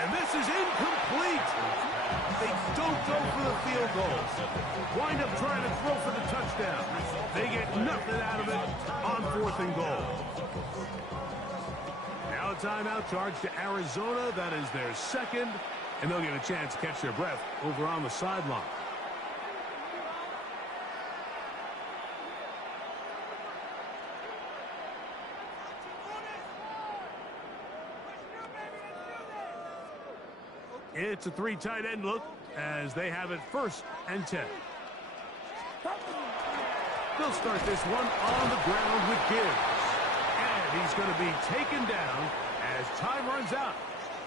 And this is incomplete. They don't go for the field goal. Wind up trying to throw for the touchdown. They get nothing out of it on 4th and goal. Now a timeout charge to Arizona. That is their second. And they'll get a chance to catch their breath over on the sideline. It's a 3 tight end look as they have it 1st and 10. They'll start this one on the ground with Gibbs. And he's going to be taken down as time runs out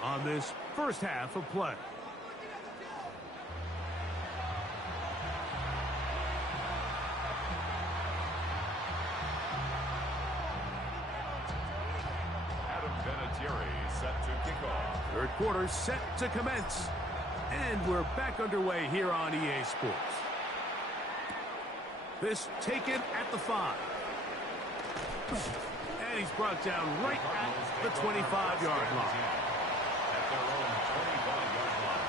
on this first half of play. Set to kick off. 3rd quarter set to commence. And we're back underway here on EA Sports. This taken at the 5. And he's brought down right at the 25-yard line. At their own 25-yard line.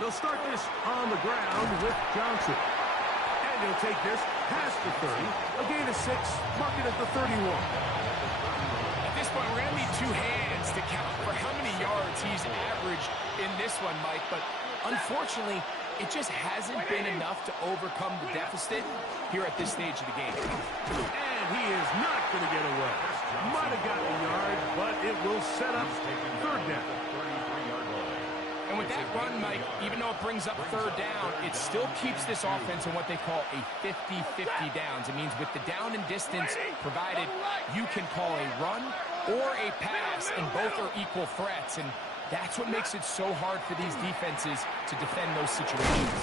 They'll start this on the ground with Johnson. And he'll take this past the 30. A gain of 6, mark it at the 31. At this point, we're going to need 2 hands to count for how many yards he's averaged in this one, Mike. But unfortunately, it just hasn't been enough to overcome the deficit here at this stage of the game. And he is not going to get away. Might have gotten a yard, but it will set up 3rd down. And with that run, Mike, even though it brings up 3rd down, it still keeps this offense in what they call a 50-50 downs. It means with the down and distance provided, you can call a run or a pass, and both are equal threats. And that's what makes it so hard for these defenses to defend those situations.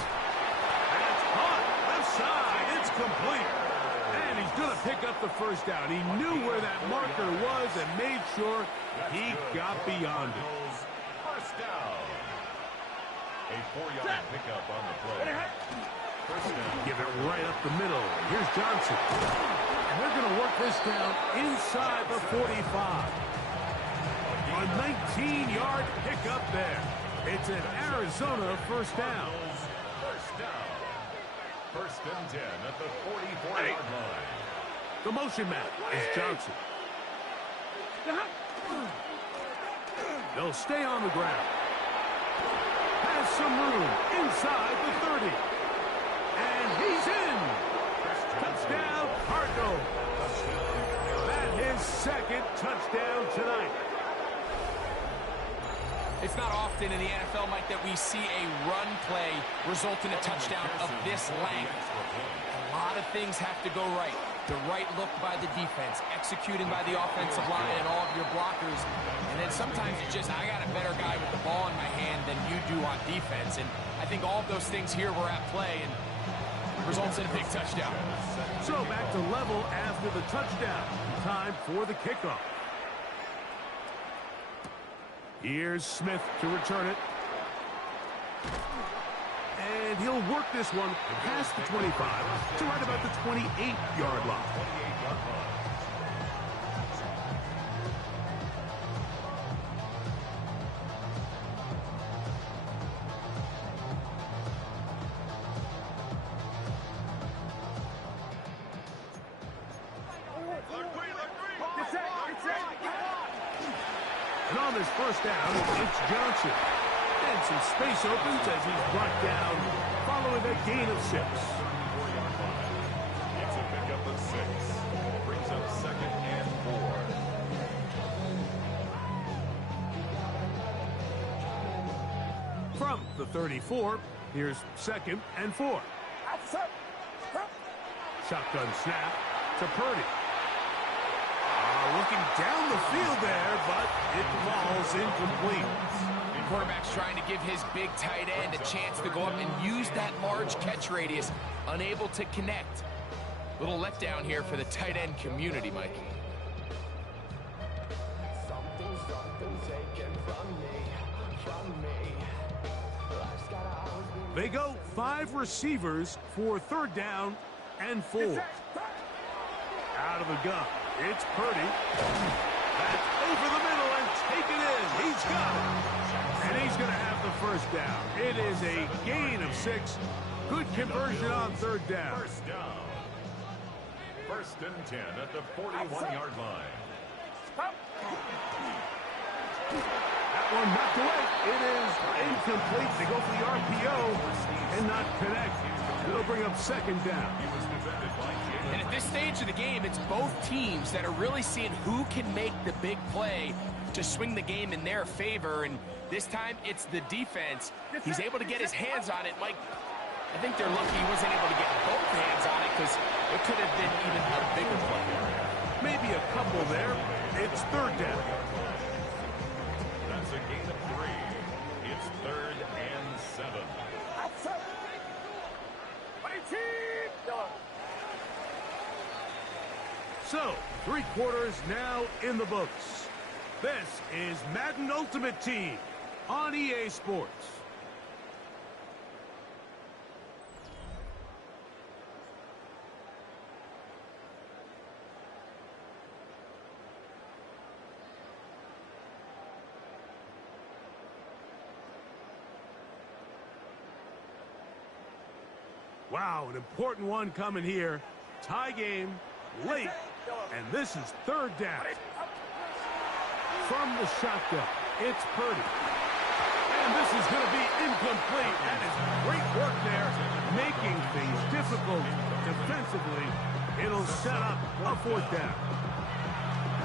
That's caught. Left side. It's complete. And he's going to pick up the 1st down. He knew where that marker was and made sure he got beyond it. 1st down. A 4-yard pickup on the play. 1st down. Give it right up the middle. Here's Johnson. And they're going to work this down inside the 45. A 19-yard pickup there. It's an Arizona 1st down. 1st down. 1st and 10 at the 44-yard line. The motion man is Johnson. They'll stay on the ground. Has some room inside the 30. And he's in. Touchdown, Cardinals. That's his 2nd touchdown tonight. It's not often in the NFL, Mike, that we see a run play result in a touchdown of this length. A lot of things have to go right. The right look by the defense, executing by the offensive line and all of your blockers. And then sometimes it's just, I got a better guy with the ball in my hand than you do on defense. And I think all of those things here were at play and results in a big touchdown. So back to level after the touchdown. Time for the kickoff. Here's Smith to return it. And he'll work this one past the 25 to right about the 28-yard line. And on this 1st down, it's Johnson. And some space opens as he's brought down following a gain of 6. It's a pickup of 6. Brings up 2nd and 4. From the 34, here's 2nd and 4. Shotgun snap to Purdy. Looking down the field there, but it falls incomplete. The quarterback's trying to give his big tight end a chance to go up and use that large catch radius. Unable to connect. Little letdown here for the tight end community, Mike. Something taken from me. Life's gotta always be They go 5 receivers for 3rd down and 4. Out of the gun. It's Purdy. That's over the middle and taken in. He's got it. And he's going to have the 1st down. It is a gain of 6. Good conversion on 3rd down. 1st down. 1st and 10 at the 41-yard line. That one knocked away. It is incomplete. They go for the RPO and not connect. It'll bring up 2nd down. And at this stage of the game, it's both teams that are really seeing who can make the big play to swing the game in their favor. And this time, it's the defense. He's able to get his hands on it. Mike, I think they're lucky he wasn't able to get both hands on it because it could have been even a bigger play. Maybe a couple there. It's 3rd down. That's a gain of 3. It's 3rd and 7. So, 3 quarters now in the books. This is Madden Ultimate Team on EA Sports. Wow, an important one coming here. Tie game, late, and this is 3rd down. From the shotgun, it's Purdy. And this is going to be incomplete. That is great work there, making things difficult defensively. It'll set up a 4th down.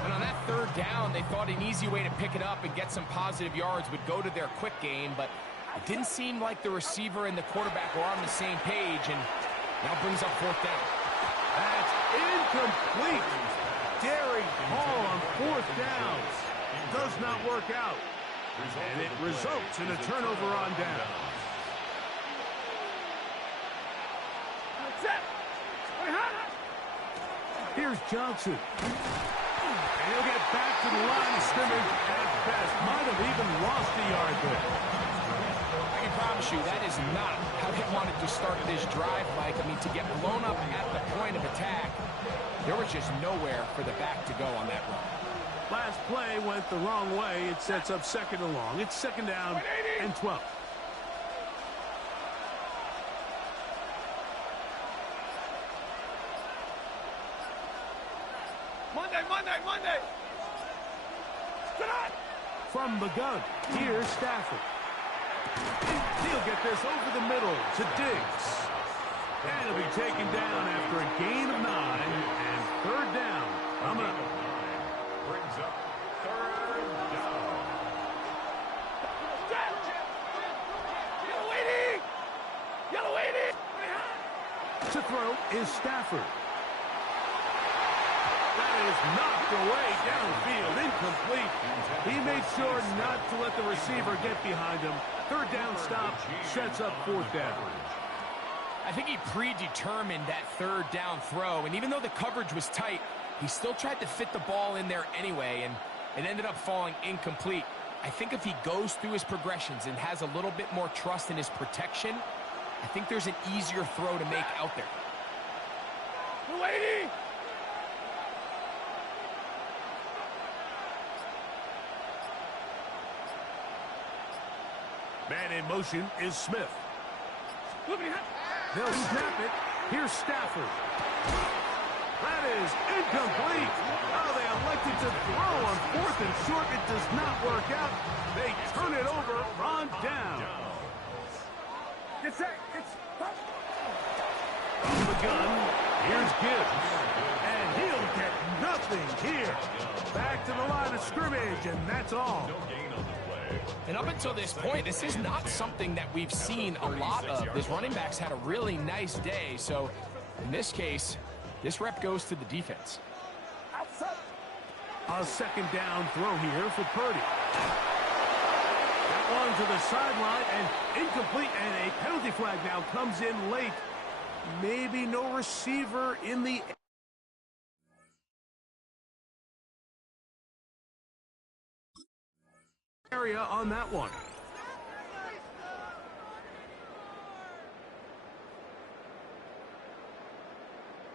And on that 3rd down, they thought an easy way to pick it up and get some positive yards would go to their quick game, but it didn't seem like the receiver and the quarterback were on the same page, and now brings up 4th down. That's incomplete. Daring Hall on 4th down. Does not work out. And it results in a turnover on down. Here's Johnson. And he'll get back to the line of scrimmage at best. Might have even lost a yard there. I can promise you that is not how they wanted to start this drive, Mike. I mean, to get blown up at the point of attack, there was just nowhere for the back to go on that run. Last play went the wrong way. It sets up 2nd and long. It's 2nd down and 12. Monday. From the gun, here's Stafford. He'll get this over the middle to Diggs. And he'll be taken down after a gain of 9 and 3rd down. Coming up. Brings up 3rd down. Yellow 80. To throw is Stafford. That is knocked away downfield, incomplete. He made sure not to let the receiver get behind him. 3rd down stop sets up 4th down. I think he predetermined that 3rd down throw, and even though the coverage was tight, he still tried to fit the ball in there anyway, and it ended up falling incomplete. I think if he goes through his progressions and has a little bit more trust in his protection, I think there's an easier throw to make out there. Lady! Man in motion is Smith. They'll snap it. Here's Stafford. That is incomplete. Oh, they elected to throw on 4th and short. It does not work out. They turn it over on down. From the gun, here's Gibbs. And he'll get nothing here. Back to the line of scrimmage, and that's all. And up until this point, this is not something that we've seen a lot of. This running back's had a really nice day, so in this case, this rep goes to the defense. A 2nd down throw here for Purdy. That one to the sideline and incomplete, and a penalty flag now comes in late. Maybe no receiver in the area on that one.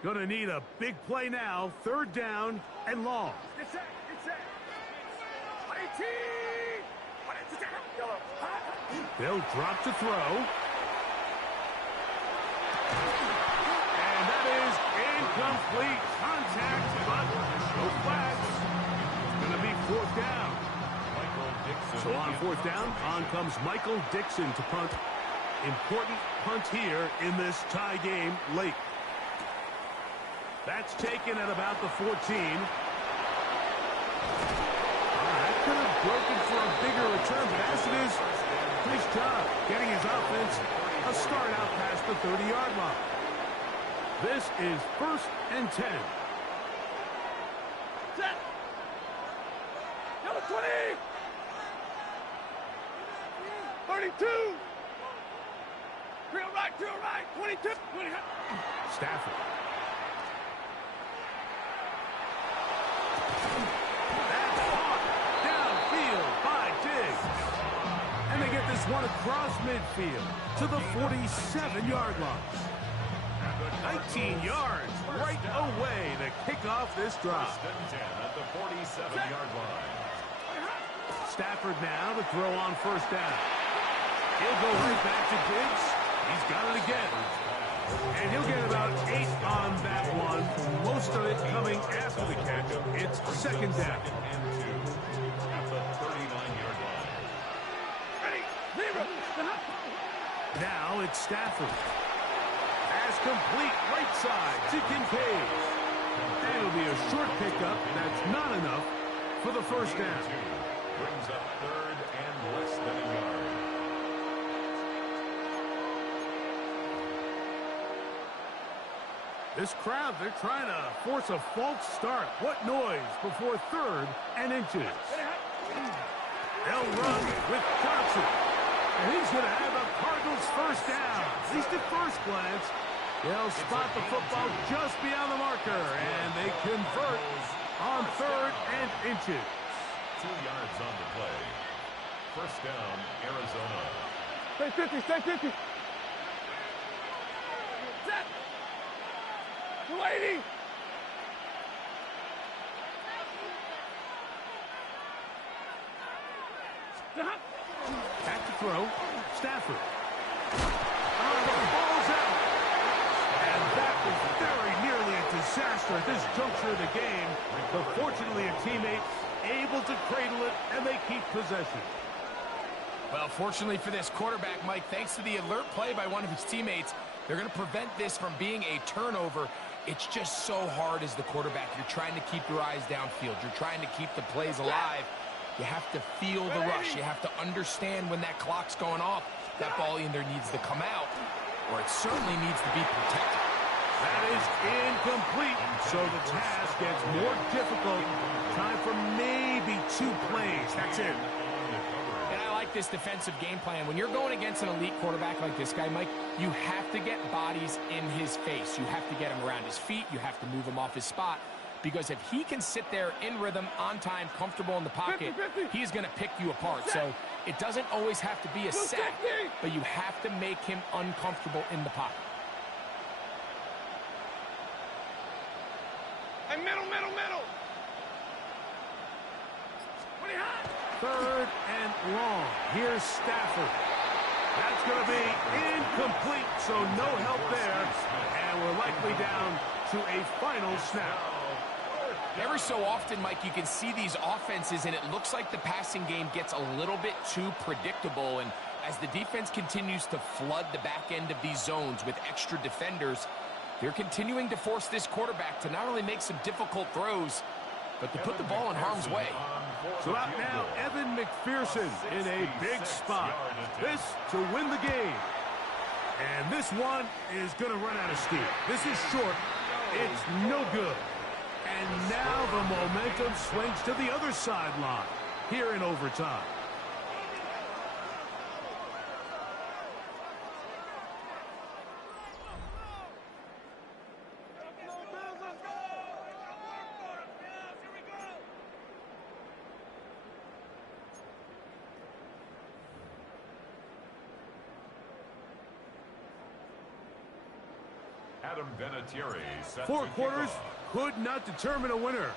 Gonna need a big play now. Third down and long. They'll drop to throw. And that is incomplete. Contact, but no flags. It's going to be fourth down. So on fourth down, on comes Michael Dixon to punt. Important punt here in this tie game late. That's taken at about the 14. That could have broken for a bigger return, but as it is, nice job getting his offense a start out past the 30-yard line. This is 1st and 10. Set. Number 20. 32. Drill right, 22. 20. Stafford. And they get this one across midfield to the 47-yard line. 19 yards right away to kick off this drive. At the 47-yard line. Stafford now to throw on first down. He'll go right back to Diggs. He's got it again. And he'll get about 8 on that one. Most of it coming after the catch. It's second down. At the 39-yard line. Now it's Stafford. Pass complete right side to Kincaid. And it'll be a short pickup. That's not enough for the first down. Brings up third and less than a yard. This crowd, they're trying to force a false start. What noise before third and inches. They'll run with Johnson. And he's going to have the Cardinals first down. At least at first glance. They'll spot the football just beyond the marker. And they convert on third and inches. 2 yards on the play. First down, Arizona. Stay 50, stay 50. Set. 280. Back to throw. Stafford. The ball's out. And that was very nearly a disaster at this juncture of the game. But fortunately, a teammate able to cradle it, and they keep possession. Well, fortunately for this quarterback, Mike, thanks to the alert play by one of his teammates, they're going to prevent this from being a turnover. It's just so hard as the quarterback. You're trying to keep your eyes downfield. You're trying to keep the plays alive. You have to feel the rush. You have to understand when that clock's going off. That ball either needs to come out, or it certainly needs to be protected. That is incomplete, so the task gets more difficult. Time for maybe 2 plays. That's it. And I like this defensive game plan. When you're going against an elite quarterback like this guy, Mike, you have to get bodies in his face. You have to get him around his feet. You have to move him off his spot. Because if he can sit there in rhythm, on time, comfortable in the pocket, he's going to pick you apart. So it doesn't always have to be a sack, but you have to make him uncomfortable in the pocket. And middle. Third and long. Here's Stafford. That's going to be incomplete, so no help there. And we're likely down to a final snap. Every so often, Mike, you can see these offenses, and it looks like the passing game gets a little bit too predictable. And as the defense continues to flood the back end of these zones with extra defenders, they're continuing to force this quarterback to not only make some difficult throws, but to put the ball in harm's way. So out now, Evan McPherson in a big spot. This to win the game. And this one is going to run out of steam. This is short. It's no good. And now the momentum swings to the other sideline here in overtime. Adam Vinatieri set 4 to quarters kick off. could not determine a winner.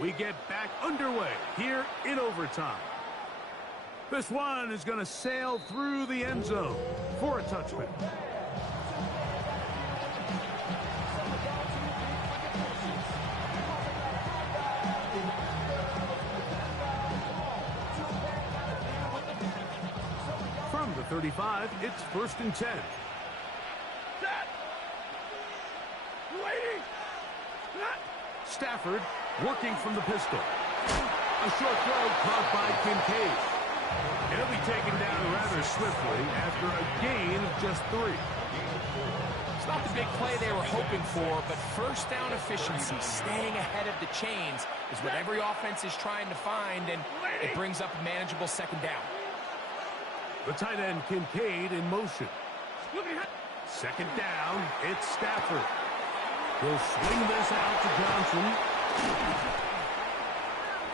We get back underway here in overtime. This one is going to sail through the end zone for a touchback. From the 35, it's 1st and 10. Set. Waiting. Stafford working from the pistol. A short throw caught by Kincaid. He'll be taken down rather swiftly after a gain of just 3. It's not the big play they were hoping for, but first down efficiency, staying ahead of the chains, is what every offense is trying to find, and it brings up a manageable 2nd down. The tight end Kincaid in motion. 2nd down, it's Stafford. He'll swing this out to Johnson.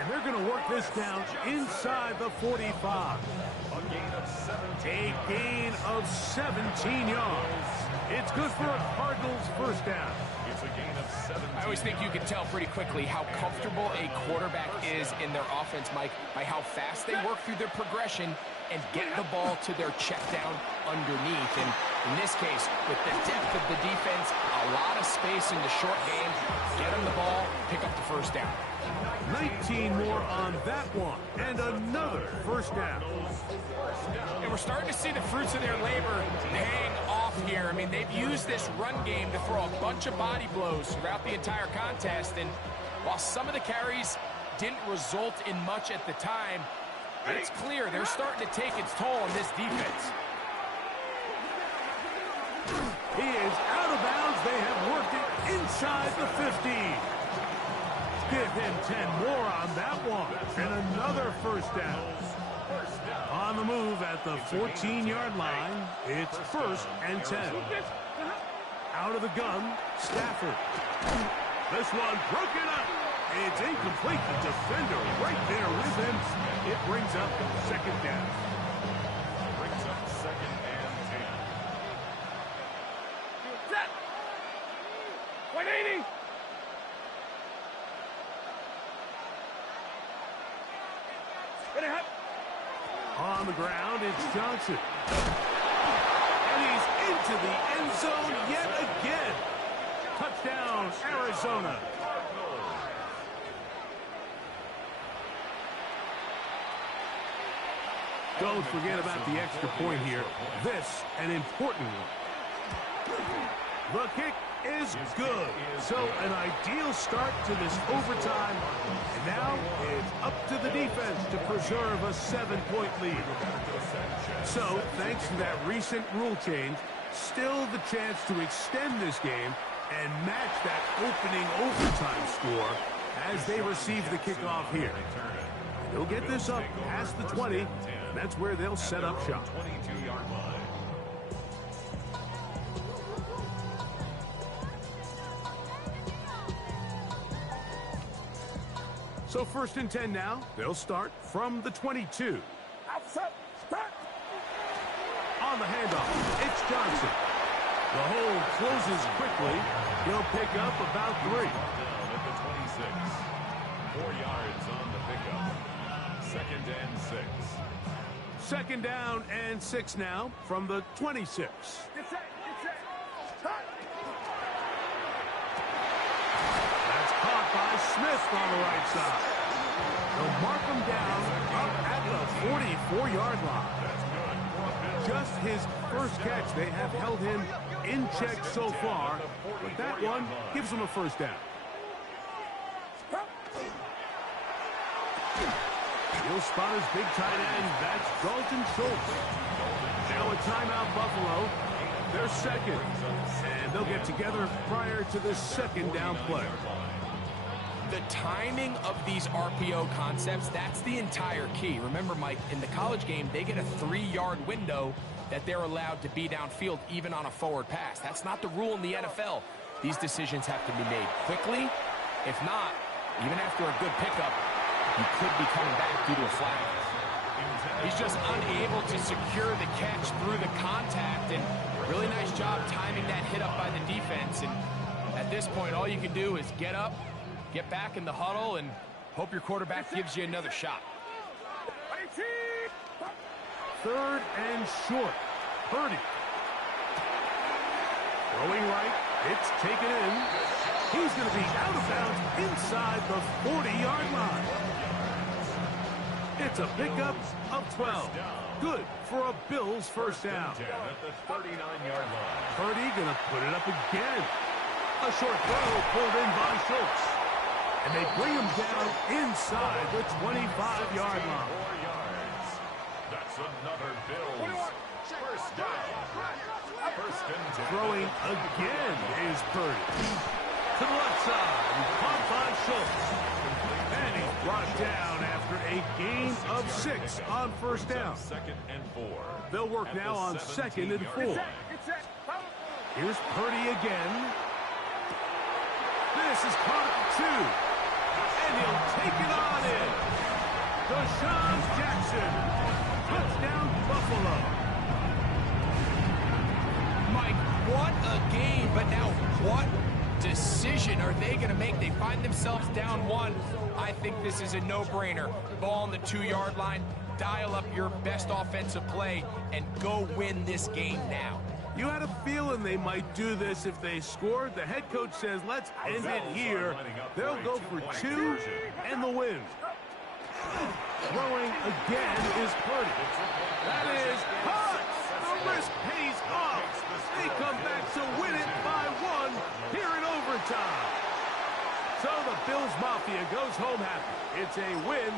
And they're going to work this down inside the 45. A gain of 17 yards. It's good for a Cardinals 1st down. It's a gain of 17. I always think you can tell pretty quickly how comfortable a quarterback is in their offense, Mike, by how fast they work through their progression and get the ball to their check down underneath. And in this case, with the depth of the defense, a lot of space in the short game, get them the ball, pick up the 1st down. 19 more on that one, and another 1st down. And we're starting to see the fruits of their labor paying off here. I mean, they've used this run game to throw a bunch of body blows throughout the entire contest, and while some of the carries didn't result in much at the time, it's clear they're starting to take its toll on this defense. He is out of bounds. They have worked it inside the 50. Give him 10 more on that one. And another 1st down. On the move at the 14-yard line, it's 1st and 10. Out of the gun, Stafford. This one broken up. It's incomplete. The defender right there with him. It brings up 2nd down. Brings up 2nd and 10. Set. 180. On the ground, it's Johnson. And he's into the end zone yet again. Touchdown, Arizona. Don't forget about the extra point here. This, an important one. The kick is good. So an ideal start to this overtime. And now it's up to the defense to preserve a 7-point lead. So thanks to that recent rule change, still the chance to extend this game and match that opening overtime score as they receive the kickoff here. They'll get this up past the 20, and that's where they'll set up shop. 22-yard line. So 1st and 10 now. They'll start from the 22. Outside. Start. On the handoff, it's Johnson. The hole closes quickly. He'll pick up about 3. Down at the 26. 4 yards on the pickup. 2nd and 6. 2nd down and 6 now from the 26. Get set. Start. That's caught by Smith on the right side. They'll mark him down up at the 44-yard line. Just his first catch. They have held him in check so far, but that one gives him a 1st down. He'll spot his big tight end. That's Dalton Schultz. Now a timeout, Buffalo. They're 2nd, and they'll get together prior to this 2nd down play. The timing of these RPO concepts, that's the entire key. Remember, Mike, in the college game, they get a 3-yard window that they're allowed to be downfield even on a forward pass. That's not the rule in the NFL. These decisions have to be made quickly. If not, even after a good pickup, you could be coming back due to a flag. He's just unable to secure the catch through the contact, and really nice job timing that hit up by the defense. And at this point, all you can do is get up, get back in the huddle, and hope your quarterback gives you another shot. 3rd and short. Purdy. Throwing right. It's taken in. He's going to be out of bounds inside the 40-yard line. It's a pickup of 12. Good for a Bills first down. At the 39-yard line. Purdy going to put it up again. A short throw pulled in by Schultz. And they bring him down inside the 25-yard line. 4 yards. That's another Bills first down. First and 10. Throwing again is Purdy. To the left side, caught by Schultz. And he's brought down after a gain of 6 on first down. 2nd and 4. They'll work now on 2nd and 4. Here's Purdy again. This is caught at 2. And he'll take it on in. Deshaun Jackson. Touchdown, Buffalo. Mike, what a game, but now what decision are they going to make? They find themselves down 1. I think this is a no-brainer. Ball on the 2-yard line, dial up your best offensive play, and go win this game now. You had a feeling they might do this if they scored. The head coach says, let's end it here. They'll go for 2 and the win. Throwing again is Purdy. That is hot. The risk pays off. They come back to win it by 1 here in overtime. So the Bills Mafia goes home happy. It's a win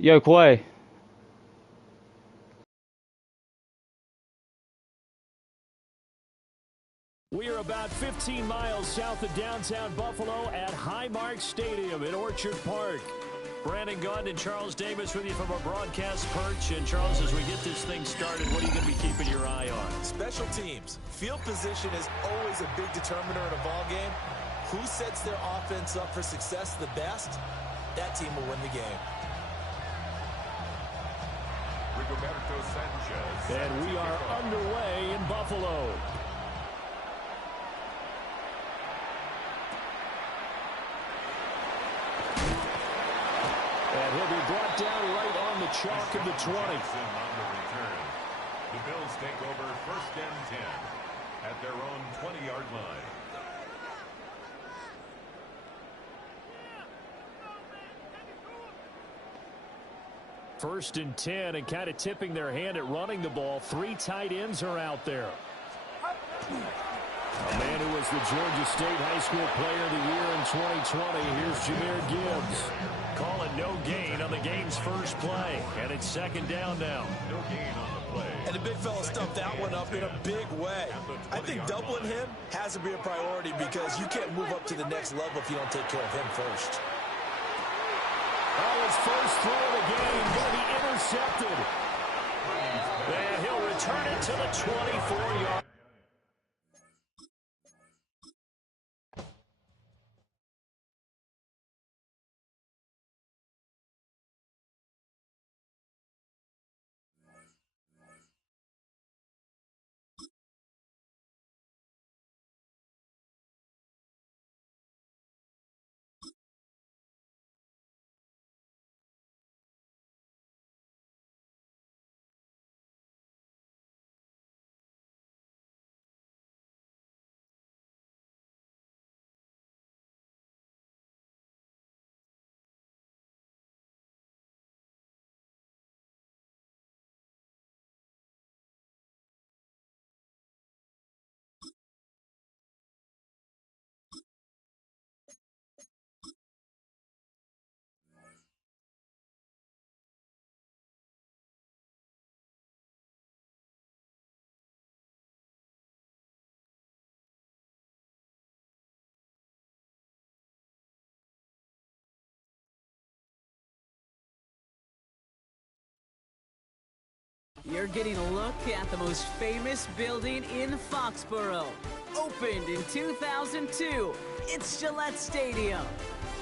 Yo, Quay. We are about 15 miles south of downtown Buffalo at Highmark Stadium in Orchard Park. Brandon Gaudin and Charles Davis with you from our broadcast perch. And Charles, as we get this thing started, what are you going to be keeping your eye on? Special teams. Field position is always a big determiner in a ball game. Who sets their offense up for success the best, that team will win the game. Rigoberto Sanchez. And we are underway in Buffalo. And he'll be brought down right on the chalk of the 20. On the return. The Bills take over 1st and 10 at their own 20-yard line. First and 10, and kind of tipping their hand at running the ball. 3 tight ends are out there. A man who was the Georgia State High School Player of the Year in 2020. Here's Jahmyr Gibbs. Calling no gain on the game's first play. And it's 2nd down now. No gain on the play. And the big fella stuffed that one up in a big way. I think doubling him has to be a priority because you can't move up to the next level if you don't take care of him first. Oh, his first throw of the game going to be intercepted. And he'll return it to the 24-yard. You're getting a look at the most famous building in Foxborough. Opened in 2002, it's Gillette Stadium.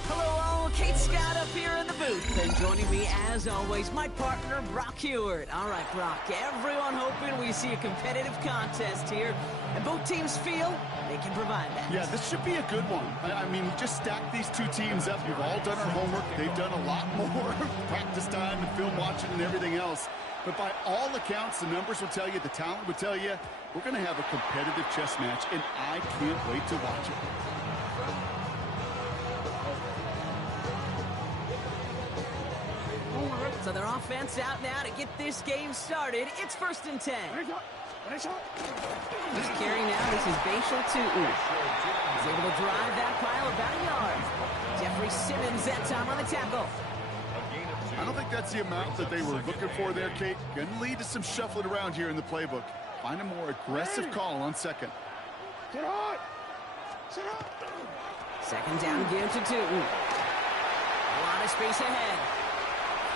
Hello all, Kate Scott up here in the booth. And joining me as always, my partner, Brock Hewart. All right, Brock, everyone hoping we see a competitive contest here. And both teams feel they can provide that. Yeah, this should be a good one. I mean, we just stacked these two teams up. We've all done our homework. They've done a lot more practice time and film watching and everything else. But by all accounts, the numbers will tell you, the talent will tell you, we're going to have a competitive chess match, and I can't wait to watch it. So their offense out now to get this game started. It's 1st and 10. He's carrying out as his Bashal Tu'u. He's able to drive that pile about a yard. Jeffrey Simmons that time on the tackle. I don't think that's the amount that they were looking for there, Kate. Going to lead to some shuffling around here in the playbook. Find a more aggressive call on 2nd. Sit on! Sit on! 2nd down, give to Tu'u. A lot of space ahead.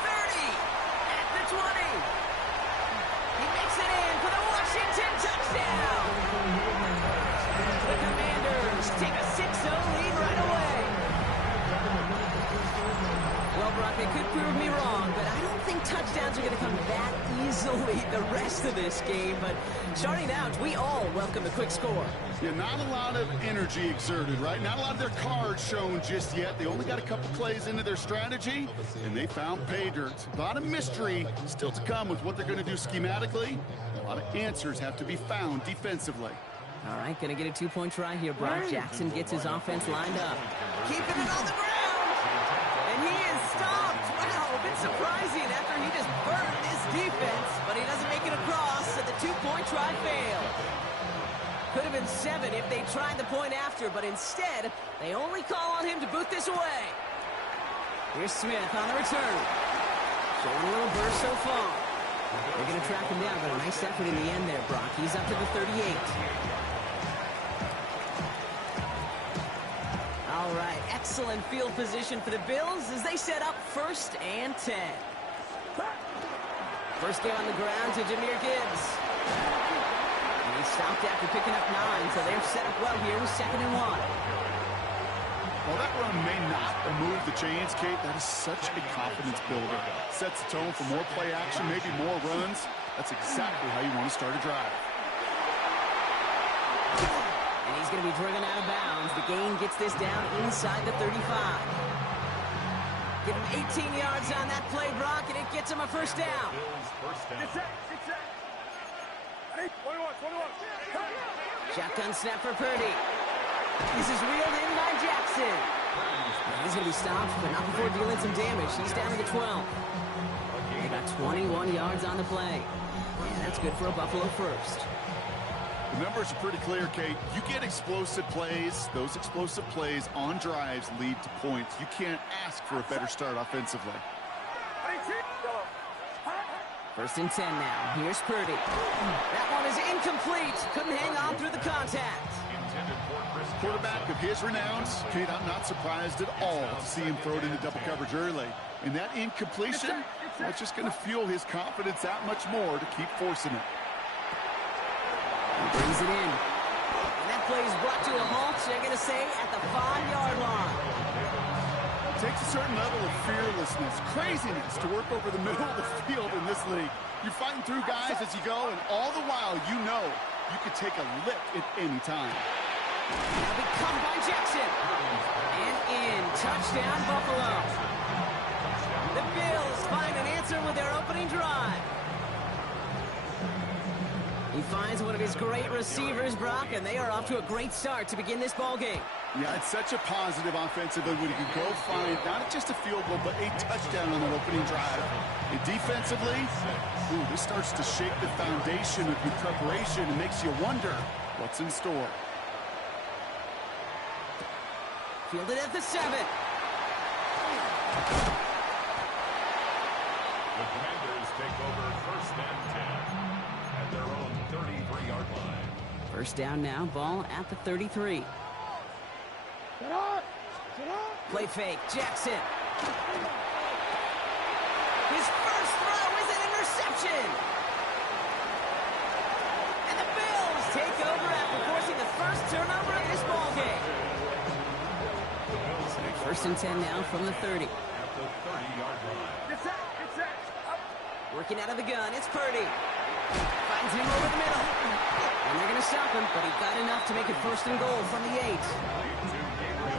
30 at the 20. He makes it in for the Washington touchdown. The Commanders take a 6-0 lead right away. Well, Brock, they could prove me wrong, but I don't think touchdowns are going to come that easily the rest of this game. But starting out, we all welcome a quick score. Yeah, not a lot of energy exerted, right? Not a lot of their cards shown just yet. They only got a couple plays into their strategy, and they found pay dirt. A lot of mystery still to come with what they're going to do schematically. A lot of answers have to be found defensively. All right, going to get a 2-point try here, Brock. Jackson gets his offense lined up. Keeping it on the ground. And he is stopped. Wow, a bit surprising after he just burned his defense, but he doesn't make it across, and the 2-point try failed. Could have been 7 if they tried the point after, but instead, they only call on him to boot this away. Here's Smith on the return. Showing a little burst so far. They're going to track him down, but a nice effort in the end there, Brock. He's up to the 38. All right, excellent field position for the Bills as they set up 1st and 10. First game on the ground to Jahmyr Gibbs. And he stopped after picking up 9, so they're set up well here with 2nd and 1. Well, that run may not move the chains, Kate. That is such a confidence builder. Sets the tone for more play action, maybe more runs. That's exactly how you want to start a drive. And he's going to be driven out of bounds. The gain gets this down inside the 35. Give him 18 yards on that play, Brock, and it gets him a 1st down. Shotgun snap for Purdy. This is reeled in by Jackson. And he's going to be stopped, but not before dealing some damage. He's down to the 12. They got 21 yards on the play. And that's good for a Buffalo 1st. The numbers are pretty clear, Kate. You get explosive plays. Those explosive plays on drives lead to points. You can't ask for a better start offensively. 1st and 10 now. Here's Purdy. That one is incomplete. Couldn't hang on through the contact. Quarterback of his renowns, Kate, I'm not surprised at all to see him throw it into double coverage early. And that incompletion, that's just going to fuel his confidence that much more to keep forcing it. He brings it in. And that play is brought to a halt, they're going to say, at the 5-yard line. It takes a certain level of fearlessness, craziness to work over the middle of the field in this league. You're fighting through guys as you go, and all the while you know you could take a lick at any time. Now be caught by Jackson. And in. Touchdown, Buffalo. The Bills find an answer with their opening drive. He finds one of his great receivers, Brock, and they are off to a great start to begin this ball game. Yeah, it's such a positive offensively when you can go find not just a field goal, but a touchdown on an opening drive. And defensively, this starts to shake the foundation of your preparation and makes you wonder what's in store. Fielded at the 7. The Commanders take over 1st and 10 at their own 33-yard line. 1st down now, ball at the 33. Play fake, Jackson. His first throw is an interception. And the Bills take over after forcing the first turnover of this ball game. 1st and 10 now from the 30. At the 30-yard line. Working out of the gun, it's Purdy. Finds him over the middle. And they're going to stop him, but he got enough to make it 1st and goal from the 8.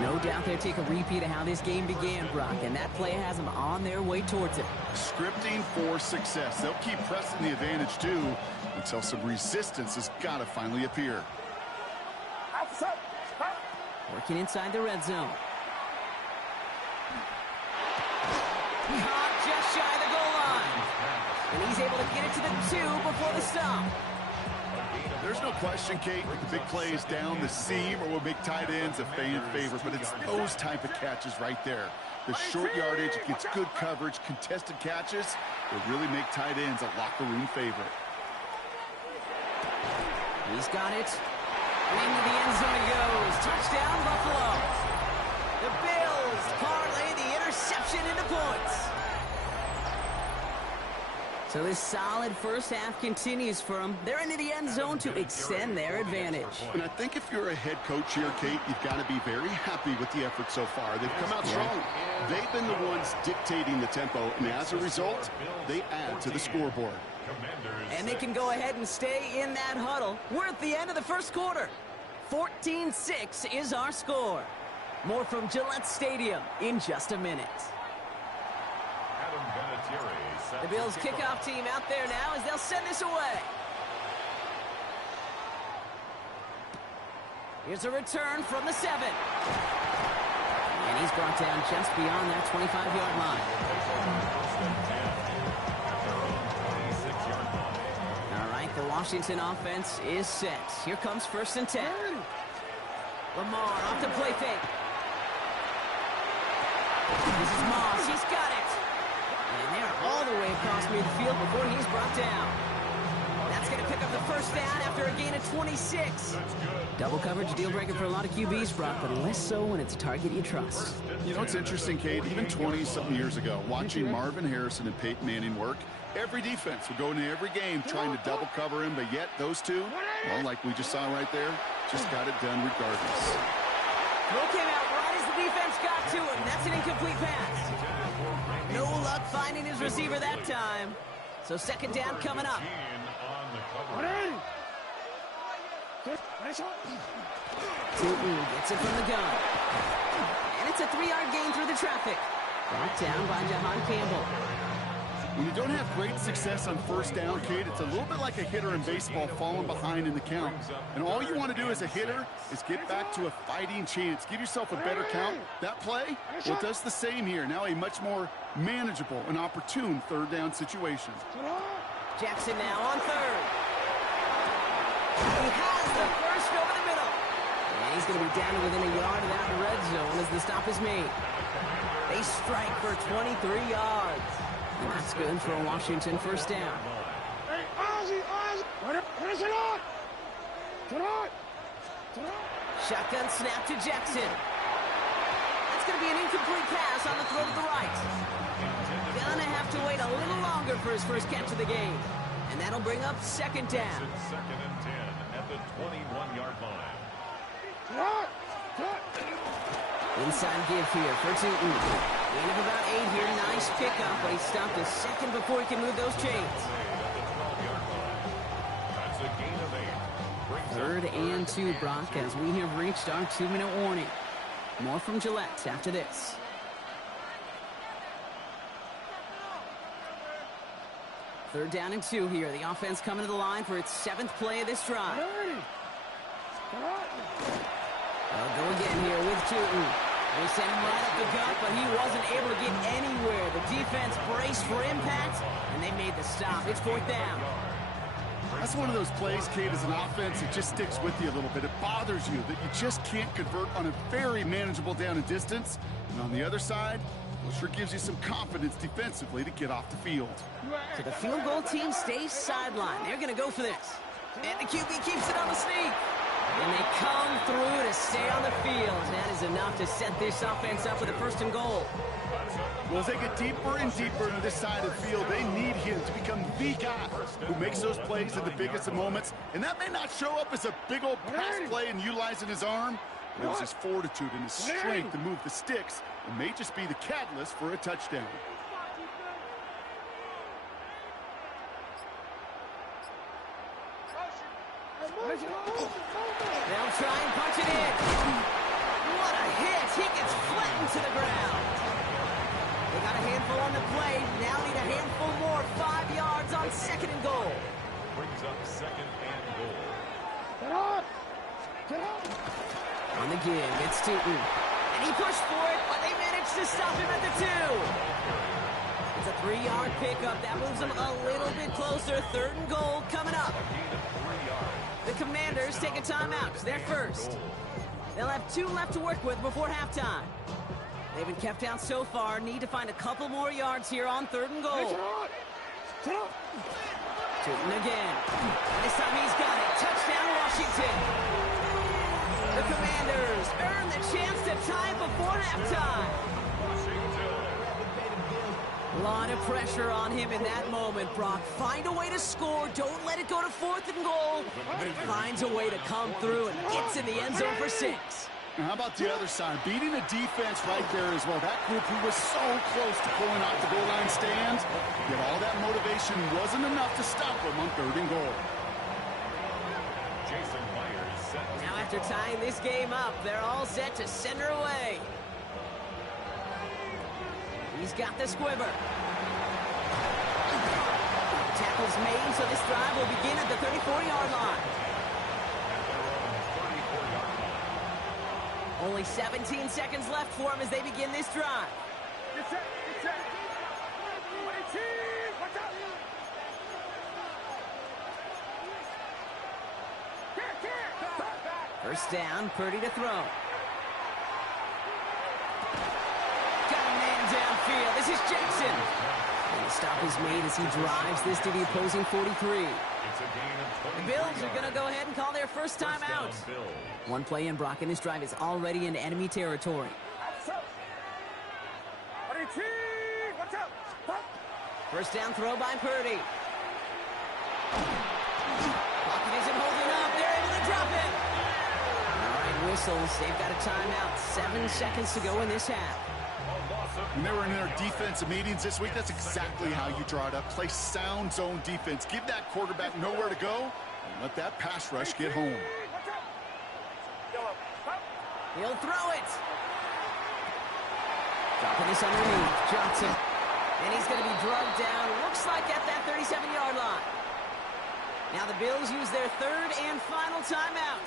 No doubt they'll take a repeat of how this game began, Brock, and that play has them on their way towards it. Scripting for success. They'll keep pressing the advantage, too, until some resistance has got to finally appear. Working inside the red zone. Caught just shy of the goal line. And he's able to get it to the 2 before the stop. There's no question, Kate, that the big plays down the seam or will make tight ends a fan favorite, but it's those type of catches right there. The short yardage, it gets good coverage, contested catches, will really make tight ends a locker room favorite. He's got it. Into the end zone he goes. Touchdown, Buffalo. The Bills parlay the interception into points. So this solid first half continues for them. They're into the end zone to extend their advantage. And I think if you're a head coach here, Kate, you've got to be very happy with the effort so far. They've come out strong. They've been the ones dictating the tempo, and as a result, they add to the scoreboard. And they can go ahead and stay in that huddle. We're at the end of the first quarter. 14-6 is our score. More from Gillette Stadium in just a minute. The Bills kickoff team out there now as they'll send this away. Here's a return from the 7. And he's brought down just beyond that 25-yard line. All right, the Washington offense is set. Here comes 1st and 10. Lamar off the play fake. This is Moss. He's got it. And they're all the another way across midfield before he's brought down. That's going to pick up the first down after a gain of 26. Double coverage deal breaker for a lot of QBs, Brock, but less so when it's a target you trust. You know, it's interesting, Kate, even 20-something years ago, watching Marvin Harrison and Peyton Manning work, every defense would go into every game trying to double cover him, but yet those two, well, like we just saw right there, just got it done regardless. Throw came out right as the defense got to him. That's an incomplete pass. No luck finding his receiver that time. So second down coming up. Tootin gets it from the gun. And it's a 3-yard gain through the traffic. Brought down by Jahan Campbell. When you don't have great success on first down, Kate, it's a little bit like a hitter in baseball falling behind in the count. And all you want to do as a hitter is get back to a fighting chance. Give yourself a better count. That play, well, does the same here. Now a much more manageable and opportune third down situation. Jackson now on third. He has the first over the middle. And he's going to be down to within a yard of that red zone as the stop is made. They strike for 23 yards. And that's good for a Washington first down. Shotgun snap to Jackson. That's going to be an incomplete pass on the throw to the right. Gonna have to wait a little longer for his first catch of the game. And that'll bring up second down. Second and 10 at the 21-yard line. Inside give here for Tootin. Gain of about 8 here. Nice pickup, but he stopped a second before he can move those chains. That's a gain of 8. Third and 2, Brock, as we have reached our 2-minute warning. More from Gillette after this. Third down and 2 here. The offense coming to the line for its 7th play of this drive. They'll go again here with Tootin. They sent him right up the gut, but he wasn't able to get anywhere. The defense braced for impact, and they made the stop. It's fourth down. That's one of those plays, Kate, as an offense, it just sticks with you a little bit. It bothers you that you just can't convert on a very manageable down and distance. And on the other side, well, sure gives you some confidence defensively to get off the field. So the field goal team stays sidelined. They're going to go for this. And the QB keeps it on the sneak. And they come through to stay on the field. That is enough to set this offense up with a first and goal. Well, as they get deeper and deeper into this side of the field, they need him to become the guy who makes those plays in the biggest of moments. And that may not show up as a big old pass play and utilizing his arm, but it was his fortitude and his strength to move the sticks. It may just be the catalyst for a touchdown. They'll try and punch it in. What a hit. He gets flattened to the ground. They got a handful on the play. Now need a handful more. 5 yards on second and goal. Brings up second and goal. On the give, it's Tootin. And he pushed for it, but they managed to stop him at the 2. It's a 3-yard pickup. That moves them a little bit closer. Third and goal coming up. The Commanders take a timeout. They're first. They'll have 2 left to work with before halftime. They've been kept out so far. Need to find a couple more yards here on third and goal. Tootin again. This time he's got it. Touchdown, Washington. The Commanders earn the chance to tie before halftime. A lot of pressure on him in that moment, Brock. Find a way to score. Don't let it go to fourth and goal. But he finds a way to come through and gets in the end zone for 6. Now, how about the other side? Beating a defense right there as well. That group who was so close to pulling out the goal line stand, yet all that motivation wasn't enough to stop them on third and goal. Jason Myers set. Now after tying this game up, they're all set to send her away. He's got the squibber. Tackle's made, so this drive will begin at the 34-yard line. Only 17 seconds left for him as they begin this drive. First down, Purdy to throw. Got a man downfield. This is Jackson. And the stop is made as he drives this to the opposing 43. The Bills are going to go ahead and call their first time out. One play in, Brock, and this drive is already in enemy territory. First down throw by Purdy. Pocket isn't holding up. They're able to drop it. All right, whistles. They've got a timeout. 7 seconds to go in this half. When they were in their defensive meetings this week, that's exactly how you draw it up. Play sound zone defense. Give that quarterback nowhere to go and let that pass rush get home. He'll throw it. Dropping this underneath. Johnson. And he's going to be drugged down. Looks like at that 37-yard line. Now the Bills use their third and final timeout.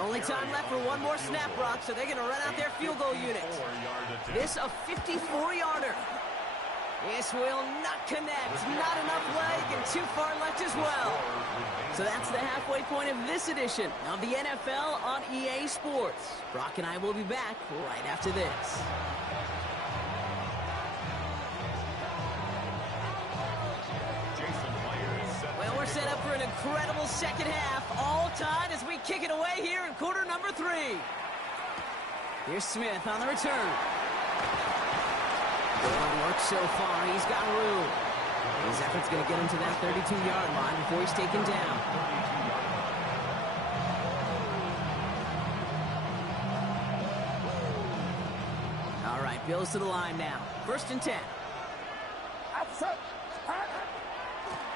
Only time left for one more snap, Brock, so they're going to run out their field goal unit. This a 54-yarder. This will not connect. Not enough leg and too far left as well. So that's the halfway point of this edition of the NFL on EA Sports. Brock and I will be back right after this. Well, we're set up for an incredible second half. All tied as we kick it away here in quarter number 3. Here's Smith on the return. Good work so far. He's got room. His effort's going to get him to that 32-yard line before he's taken down. All right, Bills to the line now. 1st and 10.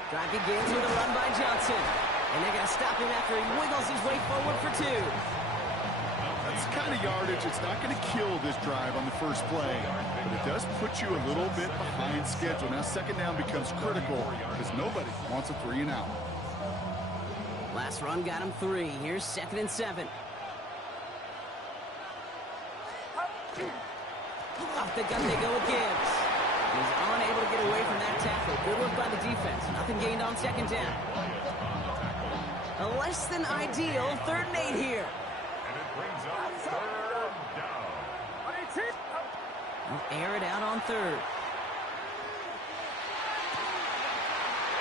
Drive begins with a run by Johnson. And they're going to stop him after he wiggles his way forward for 2. That's the kind of yardage it's not going to kill this drive on the first play, but it does put you a little bit behind schedule. Now second down becomes critical because nobody wants a 3 and out. Last run got him 3. Here's 2nd and 7. Off the gun they go with Gibbs. He's unable to get away from that tackle. Good work by the defense. Nothing gained on 2nd down. A less than ideal 3rd and 8 here. They'll air it out on 3rd.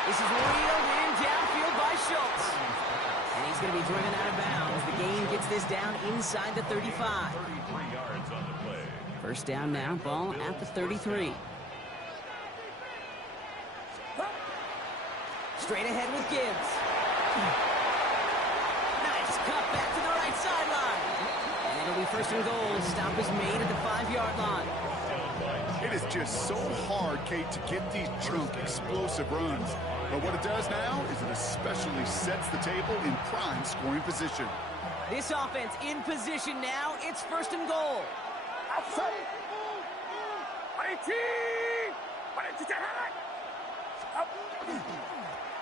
This is reeled in downfield by Schultz. And he's going to be driven out of bounds. The gain gets this down inside the 35. 33 yards on the play. First down now, ball at the 33. Straight ahead with Gibbs. Nice cut back to the right sideline. And it'll be 1st and goal. Stop is made at the 5-yard line. It is just so hard, Kate, to get these chunk explosive runs. But what it does now is it especially sets the table in prime scoring position. This offense in position now. It's 1st and goal.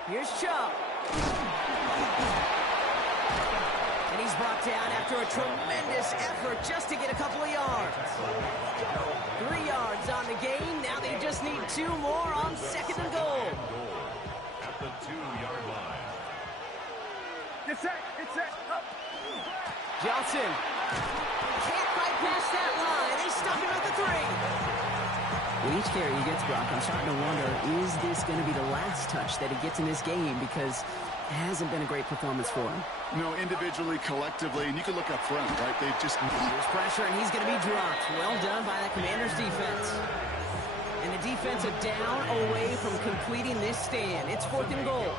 Here's Chubb. And he's brought down after a tremendous effort just to get a couple of yards. 3 yards on the gain. Now they just need 2 more on 2nd and goal. At the 2-yard line. Get set. Johnson. Can't quite pass that line. They stop him at the 3. With each carry he gets, Brock, I'm starting to wonder, is this going to be the last touch that he gets in this game? Because it hasn't been a great performance for him. No, individually, collectively, and you can look up front, right? They just... Here's pressure, and he's going to be dropped. Well done by the Commanders' defense. And the defense a down away from completing this stand. It's 4th and goal.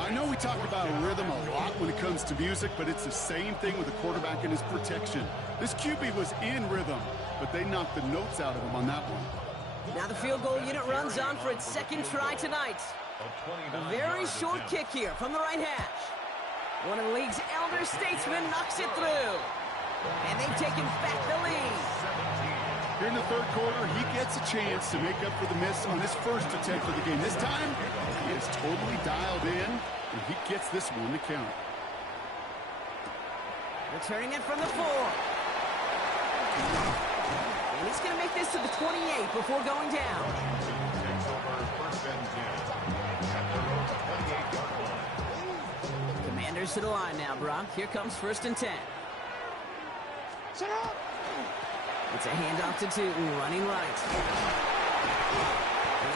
I know we talk about rhythm a lot when it comes to music, but it's the same thing with the quarterback and his protection. This QB was in rhythm, but they knocked the notes out of him on that one. Now the field goal unit runs on for its 2nd try tonight. A very short kick here from the right hash. One of the league's elder statesmen knocks it through. And they've taken back the lead. Here in the 3rd quarter, he gets a chance to make up for the miss on his first attempt of the game. This time, he is totally dialed in, and he gets this one to count. Returning it from the 4. And he's going to make this to the 28 before going down. Takes over 1st and 10. At their own 28-yard line. Commanders to the line now, Brock. Here comes 1st and 10. Set up. It's a handoff to Tootin, running right.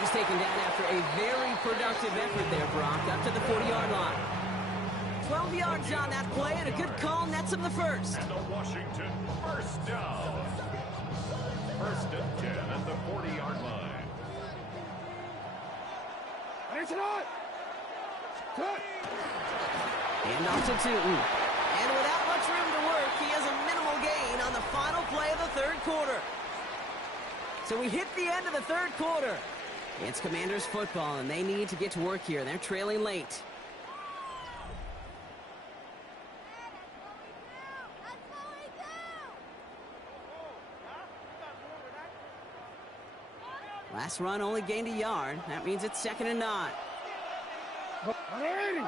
He's taken down after a very productive effort there, Brock, up to the 40-yard line. 12 yards on that play, and a good call nets him the first. And the Washington first down. First and 10 at the 40-yard line. It's on. Good. And off to Tootin. And without much room to work, he has a minimal gain on the final play of the third quarter. So we hit the end of the third quarter. It's Commanders football, and they need to get to work here. They're trailing late. Last run only gained a yard. That means it's 2nd and 9. 180.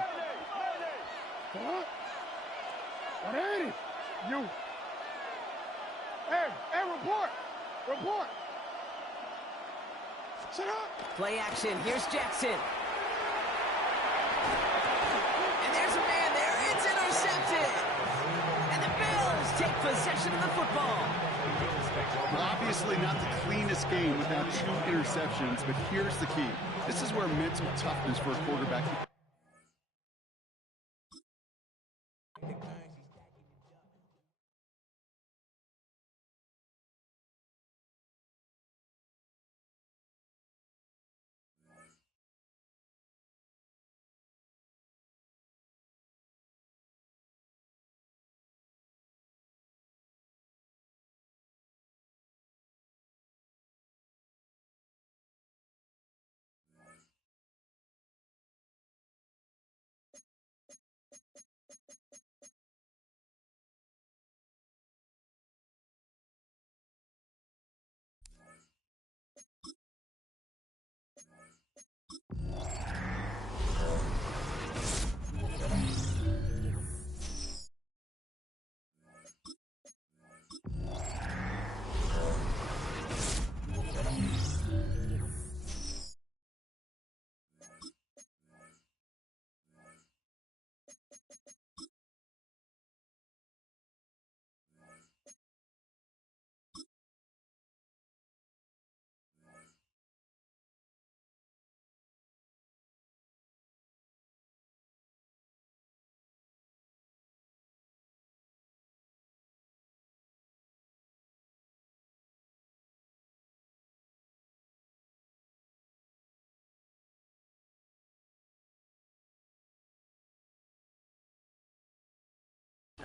180. You. Hey, report. Report. Sit up. Play action. Here's Jackson. And there's a man there. It's intercepted. And the Bills take possession of the football. Well, obviously not the cleanest game without 2 interceptions, but here's the key. This is where mental toughness for a quarterback.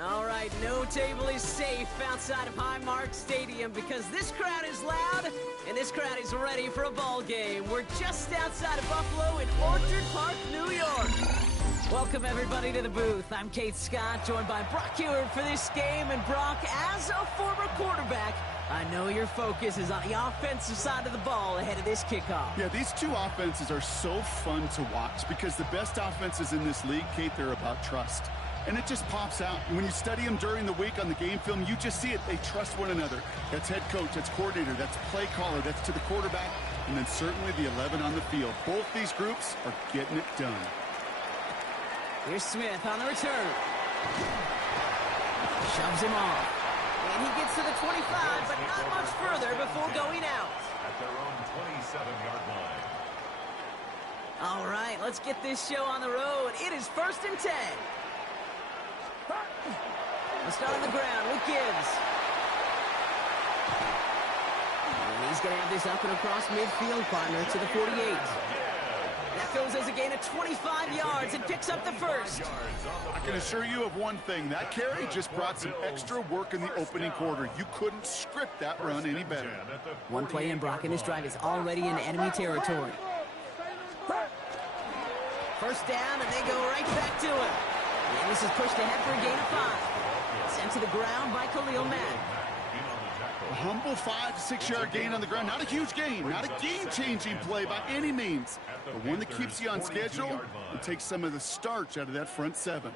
All right, no table is safe outside of Highmark Stadium because this crowd is loud and this crowd is ready for a ball game. We're just outside of Buffalo in Orchard Park, New York. Welcome, everybody, to the booth. I'm Kate Scott, joined by Brock Ewert for this game. And Brock, as a former quarterback, I know your focus is on the offensive side of the ball ahead of this kickoff. Yeah, these two offenses are so fun to watch because the best offenses in this league, Kate, they're about trust. And it just pops out. And when you study them during the week on the game film, you just see it. They trust one another. That's head coach, that's coordinator, that's play caller, that's to the quarterback, and then certainly the 11 on the field. Both these groups are getting it done. Here's Smith on the return. Shoves him off. And he gets to the 25, but not much further before going out. At their own 27-yard line. All right, let's get this show on the road. It is 1st and 10. Let's start on the ground with Gibbs. And he's going to have this up and across midfield, partner, to the 48. That goes as a gain of 25 yards and picks up the first. I can assure you of one thing. That carry just brought some extra work in the opening quarter. You couldn't script that run any better. One play in, Brock, and this drive is already in enemy territory. First down, and they go right back to it. And this is pushed ahead for a gain of 5. Sent to the ground by Khalil Mack. A humble 5 to 6 yard gain on the ground. Not a huge gain, not a game-changing play by any means, but one that keeps you on schedule and takes some of the starch out of that front 7.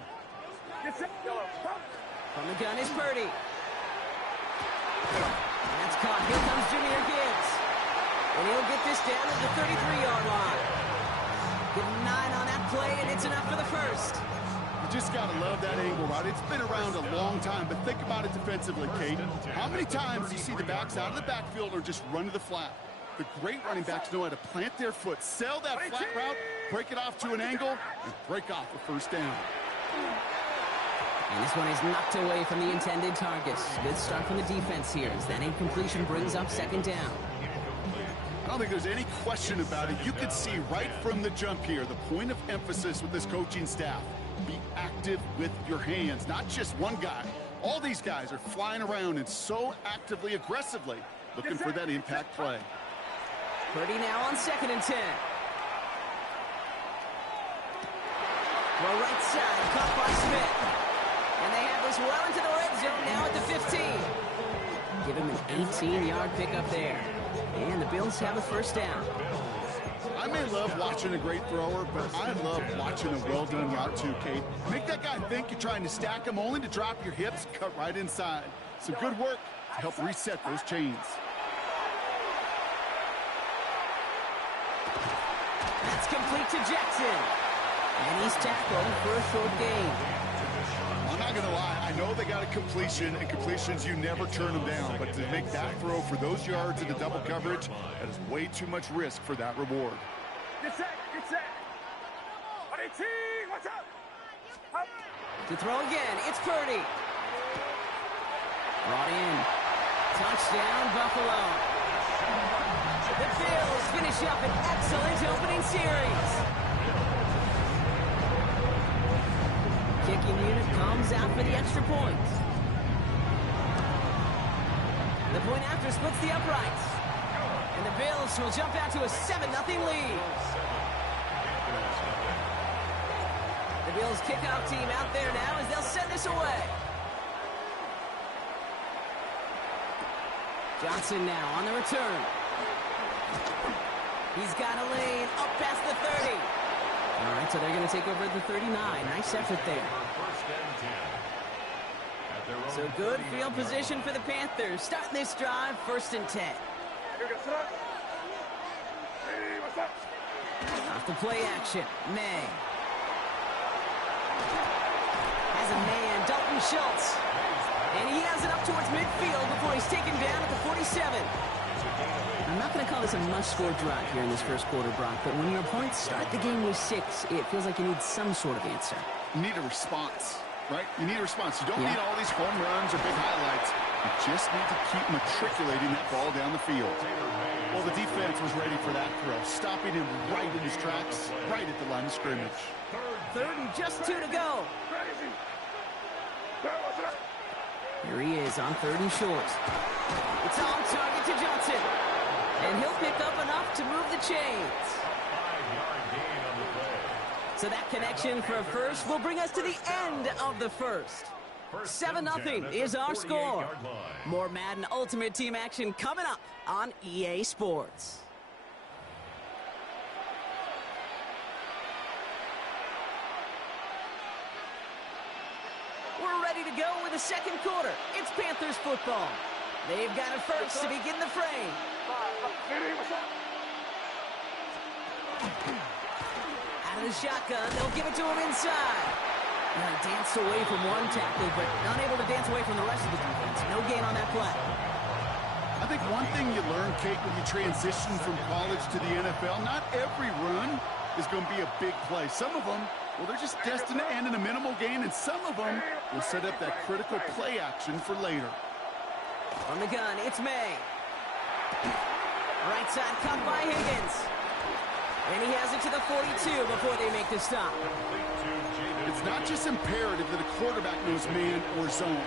From the gun is Purdy. That's caught. Here comes Jahmyr Gibbs. And he'll get this down at the 33-yard line. Give him 9 on that play, and it's enough for the first. You just got to love that angle route. It's been around a long time, but think about it defensively, Kate. How many times do you see the backs out of the backfield or just run to the flat? The great running backs know how to plant their foot, sell that flat route, break it off to an angle, and break off the first down. And this one is knocked away from the intended target. Good start from the defense here as that incompletion brings up second down. I don't think there's any question about it. You could see right from the jump here, the point of emphasis with this coaching staff. Be active with your hands, not just one guy. All these guys are flying around and so actively, aggressively looking for that impact play. Purdy now on 2nd and 10. Well, right side, caught by Smith. And they have this well into the red zone now at the 15. Give him an 18-yard pickup there. And the Bills have a first down. I may love watching a great thrower, but I love watching a well-done route too, Kate. Make that guy think you're trying to stack him only to drop your hips, cut right inside. Some good work to help reset those chains. That's complete to Jackson. And he's tackled for a short gain. I'm not going to lie. I know they got a completion, and completions, you never turn them down. But to make that throw for those yards into double coverage, that is way too much risk for that reward. Get set, get set. 18, what's up? To throw again, it's Purdy. Brought in. Touchdown, Buffalo. The Bills finish up an excellent opening series. Kicking unit comes out for the extra point. The point after splits the uprights. And the Bills will jump out to a 7-0 lead. The Bills kickoff team out there now as they'll send this away. Johnson now on the return. He's got a lane up past the 30. All right, so they're going to take over at the 39. Nice effort there. So good field position for the Panthers. Starting this drive, 1st and 10. Off the play action, May. Has a man, Dalton Schultz. And he has it up towards midfield before he's taken down at the 47. I'm not going to call this a must-score drive here in this first quarter, Brock, but when your opponents start the game with 6, it feels like you need some sort of answer. You need a response, right? You need a response. You don't need all these home runs or big highlights. You just need to keep matriculating that ball down the field. Well, the defense was ready for that throw, stopping him right in his tracks, right at the line of scrimmage. 3rd and just 2 to go. Here he is on 3rd and short. It's on target to Johnson. And he'll pick up enough to move the chains. 5-yard gain on the play. So that connection for a first will bring us to the end of the first. 7-0 is our score. More Madden Ultimate Team action coming up on EA Sports. We're ready to go with the second quarter. It's Panthers football. They've got it first to begin the frame. Out of the shotgun, they'll give it to him inside. Now he danced away from one tackle, but unable to dance away from the rest of the defense. No gain on that play. I think one thing you learn, Kate, when you transition from college to the NFL, not every run is going to be a big play. Some of them, well, they're just destined to end in a minimal gain, and some of them will set up that critical play action for later. From the gun, it's May. Right side cut by Higgins. And he has it to the 42 before they make the stop. It's not just imperative that a quarterback knows man or zone.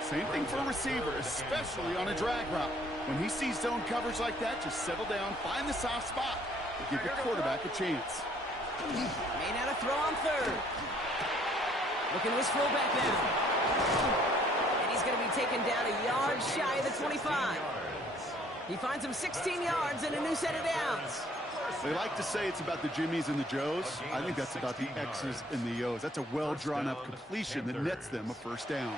Same thing for a receiver, especially on a drag route. When he sees zone coverage like that, just settle down, find the soft spot, and give your quarterback a chance. May not a throw on 3rd. Looking to his fullback now. And he's going to be taken down a yard shy of the 25. He finds him 16 yards and a new set of downs. They like to say it's about the Jimmies and the Joes. I think that's about the X's and the O's. That's a well-drawn-up completion that nets them a first down.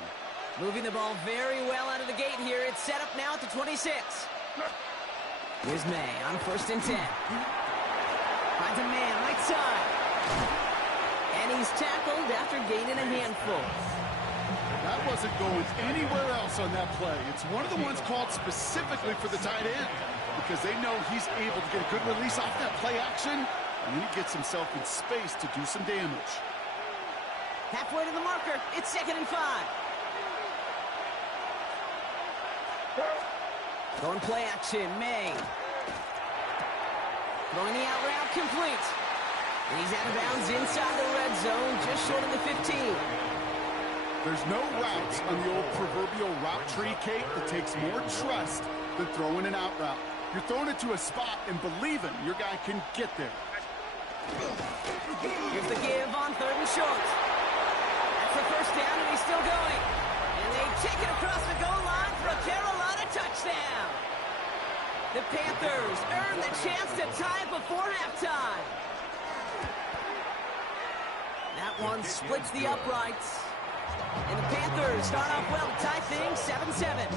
Moving the ball very well out of the gate here. It's set up now at the 26. Here's May on 1st and 10. Finds a man right side. And he's tackled after gaining a handful. That wasn't going anywhere else on that play. It's one of the ones called specifically for the tight end. because they know he's able to get a good release off that play action, and then he gets himself in space to do some damage. Halfway to the marker. It's 2nd and 5. Going play action. May. Throwing the out route complete. And he's out of bounds inside the red zone, just short of the 15. There's no routes on the old proverbial route tree, Kate, that takes more trust than throwing an out route. You're throwing it to a spot and believing your guy can get there. Here's the give on 3rd and short. That's the first down, and he's still going. And they take it across the goal line for a Carolina touchdown. The Panthers earn the chance to tie it before halftime. That one splits the uprights. And the Panthers start off well to tie things 7-7.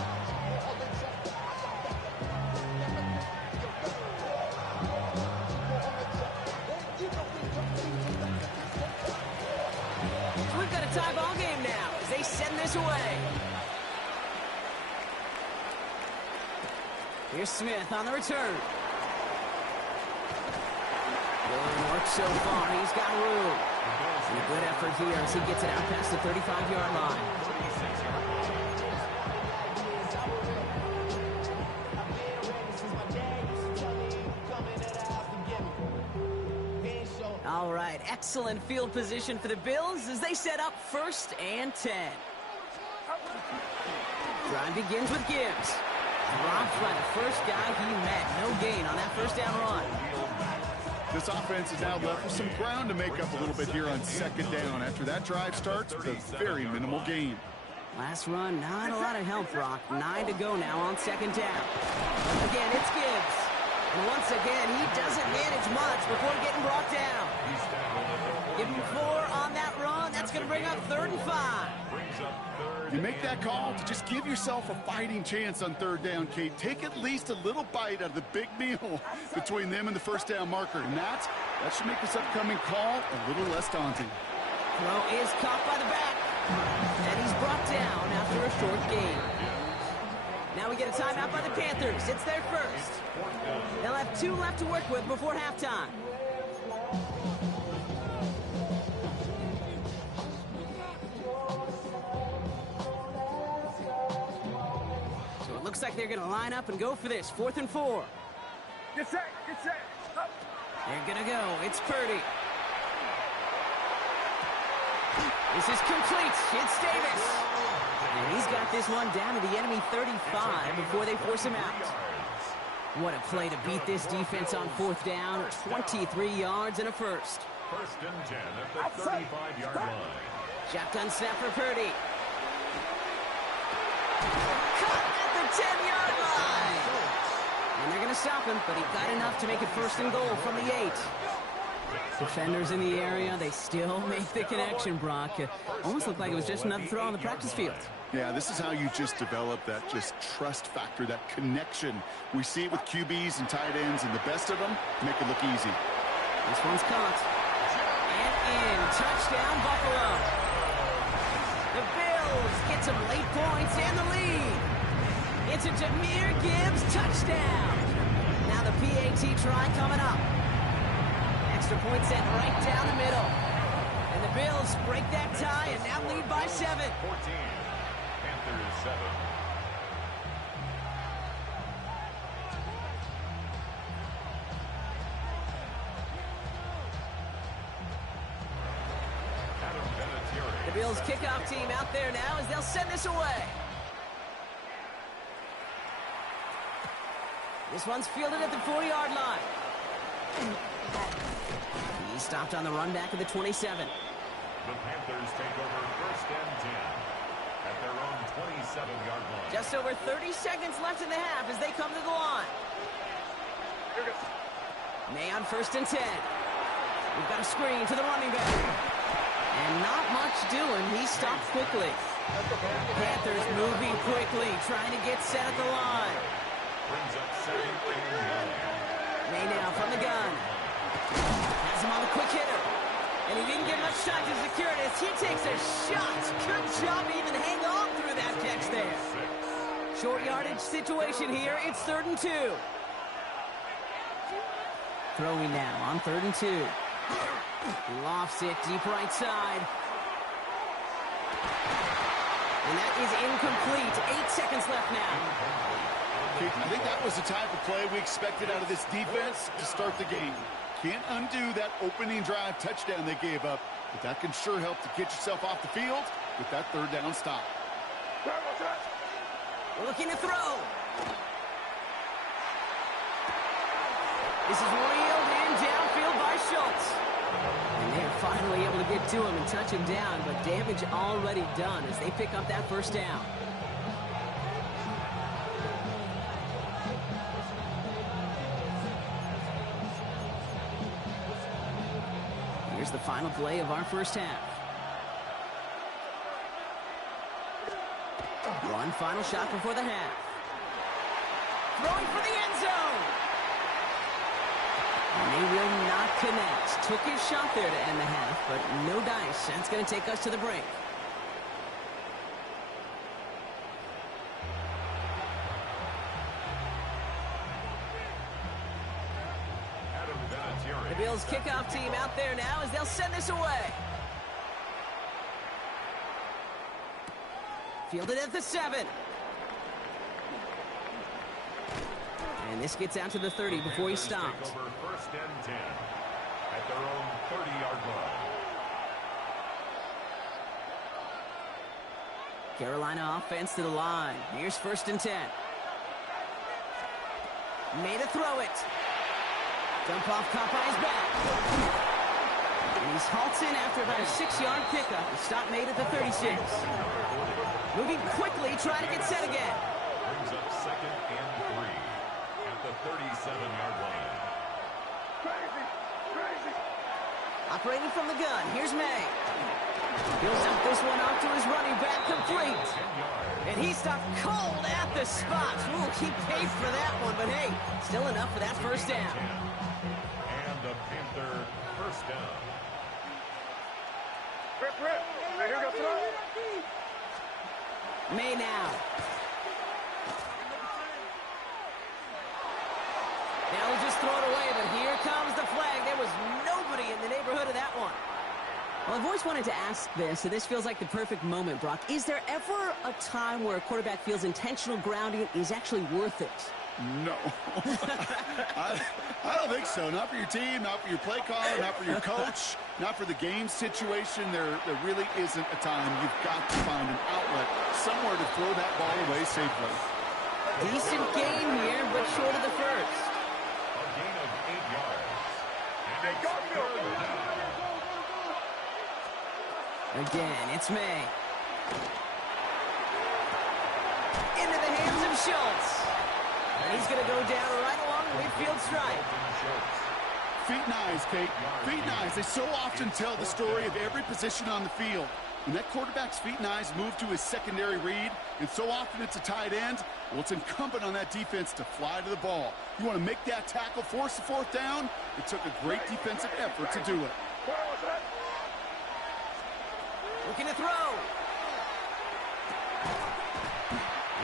So we've got a tie ball game now as they send this away. Here's Smith on the return. Good work so far. He's got room. And a good effort here as he gets it out past the 35-yard line. All right, excellent field position for the Bills as they set up 1st and 10. Drive begins with Gibbs. Dropped by the first guy he met. No gain on that first down run. This offense is now left with some ground to make up a little bit here on 2nd down. After that drive starts with a very minimal gain. Last run, not a lot of help, Brock. 9 to go now on 2nd down. Again, it's Gibbs. And once again, he doesn't manage much before getting brought down. Give him 4 on that run. That's going to bring up 3rd and 5. You make that call to just give yourself a fighting chance on 3rd down, Kate. Take at least a little bite out of the big meal between them and the first down marker. And that should make this upcoming call a little less daunting. Throw is caught by the back. And he's brought down after a short gain. Now we get a timeout by the Panthers. It's their first. They'll have 2 left to work with before halftime. Looks like they're going to line up and go for this. 4th and 4. Get set, up. They're going to go. It's Purdy. This is complete. It's Davis. And he's got this one down to the enemy 35 before they force him out. What a play to beat this defense on 4th down. 23 yards and a first. 1st and 10 at the 35-yard line. Shotgun snap for Purdy. Caught at the 10-yard line. And they're going to stop him, but he got enough to make it 1st and goal from the 8. Defenders in the area, they still make the connection, Brock. Almost looked like it was just another throw on the practice field. Yeah, this is how you just develop that just trust factor, that connection. We see it with QBs and tight ends, and the best of them make it look easy. This one's caught. And in. Touchdown, Buffalo. The Bills get some late points and the lead. It's a Jahmyr Gibbs touchdown. Now the PAT try coming up. Extra point sent right down the middle. And the Bills break that tie and now lead by 7. 14. Panthers 7. The Bills kickoff team out there now as they'll send this away. This one's fielded at the 4-yard line. He stopped on the run back of the 27. The Panthers take over 1st and 10 at their own 27-yard line. Just over 30 seconds left in the half as they come to the line. May on 1st and 10. We've got a screen to the running back. And not much doing. He stopped quickly. Panthers moving quickly, trying to get set at the line. Brings up 2nd and 9. May now from the gun. Has him on the quick hitter. And he didn't get much time to secure it as he takes a shot. Good job to even hang on through that catch there. Short yardage situation here. It's 3rd and 2. Throwing now on 3rd and 2. Lofts it deep right side. And that is incomplete. 8 seconds left now. I think that was the type of play we expected out of this defense to start the game. Can't undo that opening drive touchdown they gave up, but that can sure help to get yourself off the field with that 3rd down stop. Looking to throw. This is reeled in downfield by Schultz. And they're finally able to get to him and touch him down, but damage already done as they pick up that 1st down. Here's the final play of our 1st half. One final shot before the half. Throwing for the end zone. And they will not connect. Took his shot there to end the half, but no dice. That's going to take us to the break. The Bills kickoff team out there now as they'll send this away. Fielded at the 7. And this gets out to the 30 before he stopped. 1st and 10 at their own 30-yard line. Carolina offense to the line. Here's 1st and 10. Made a throw it. Dump off Popeye's back. And he's halts in after about a 6-yard pickup. The stop made at the 36. Moving quickly, trying to get set again. Brings up 2nd and 3 at the 37-yard line. Operating from the gun, here's May. He'll dump this one off to his running back, complete. And he stopped cold at the spot. Ooh, he paid for that one, but hey, still enough for that 1st down. And the Panther 1st down. May now. Now he'll just throw it away, but here comes the flag. There was nobody in the neighborhood of that one. Well, I've always wanted to ask this, and this feels like the perfect moment, Brock. Is there ever a time where a quarterback feels intentional grounding is actually worth it? No. I don't think so. Not for your team, not for your play caller, not for your coach, not for the game situation. There really isn't a time. You've got to find an outlet, somewhere to throw that ball away safely. Decent gain here, but short of the 1st. A gain of 8 yards. And it's 3rd down. Again, it's May. Into the hands of Schultz. And he's going to go down right along the midfield stripe. Feet and eyes, Kate. Feet and eyes. They so often tell the story of every position on the field. When that quarterback's feet and eyes move to his secondary read, and so often it's a tight end, well, it's incumbent on that defense to fly to the ball. You want to make that tackle, force the 4th down? It took a great defensive effort to do it. Looking to throw.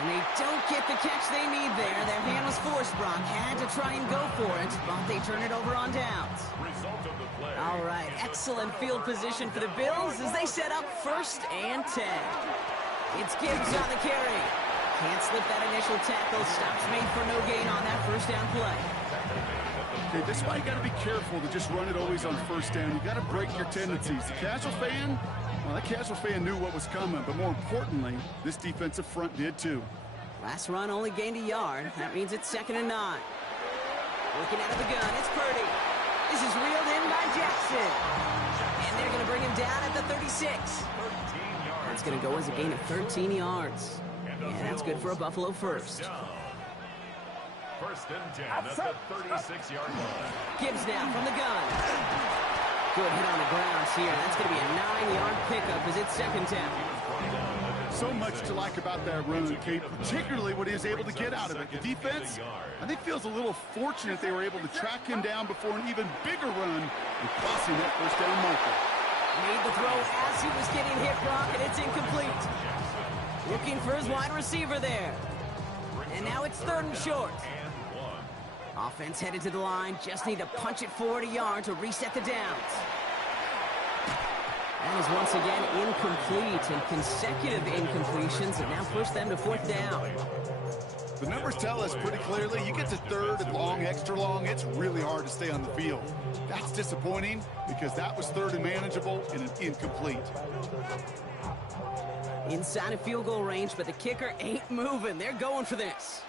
And they don't get the catch they need there. Their hand was forced, Brock. Had to try and go for it, but they turn it over on downs. Result of the play. All right, excellent field position for the Bills as they set up 1st and 10. It's Gibbs on the carry. Can't slip that initial tackle. Stops made for no gain on that 1st down play. Okay, this is why you got to be careful to just run it always on 1st down. You got to break your tendencies. The casual fan, well, that casual fan knew what was coming, but more importantly, this defensive front did too. Last run only gained a yard. That means it's 2nd and 9. Looking out of the gun, it's Purdy. This is reeled in by Jackson. And they're going to bring him down at the 36. That's going to go as a gain of 13 yards. And that's good for a Buffalo 1st. 1st and 10 at the 36-yard line. Gibbs now from the gun. Good hit on the ground here. That's going to be a 9-yard pickup as it's 2nd down. So much to like about that run, Kate, particularly what he was able to get out of it. The defense, I think, feels a little fortunate they were able to track him down before an even bigger run and crossing that 1st down marker. Made the throw as he was getting hit, Brock, and it's incomplete. Looking for his wide receiver there. And now it's 3rd and short. Offense headed to the line. Just need to punch it forward a yard to reset the downs. That is once again incomplete, and consecutive incompletions have now pushed them to 4th down. The numbers tell us pretty clearly, you get to 3rd and long, extra long, it's really hard to stay on the field. That's disappointing because that was 3rd and manageable and an incomplete. Inside of field goal range, but the kicker ain't moving. They're going for this.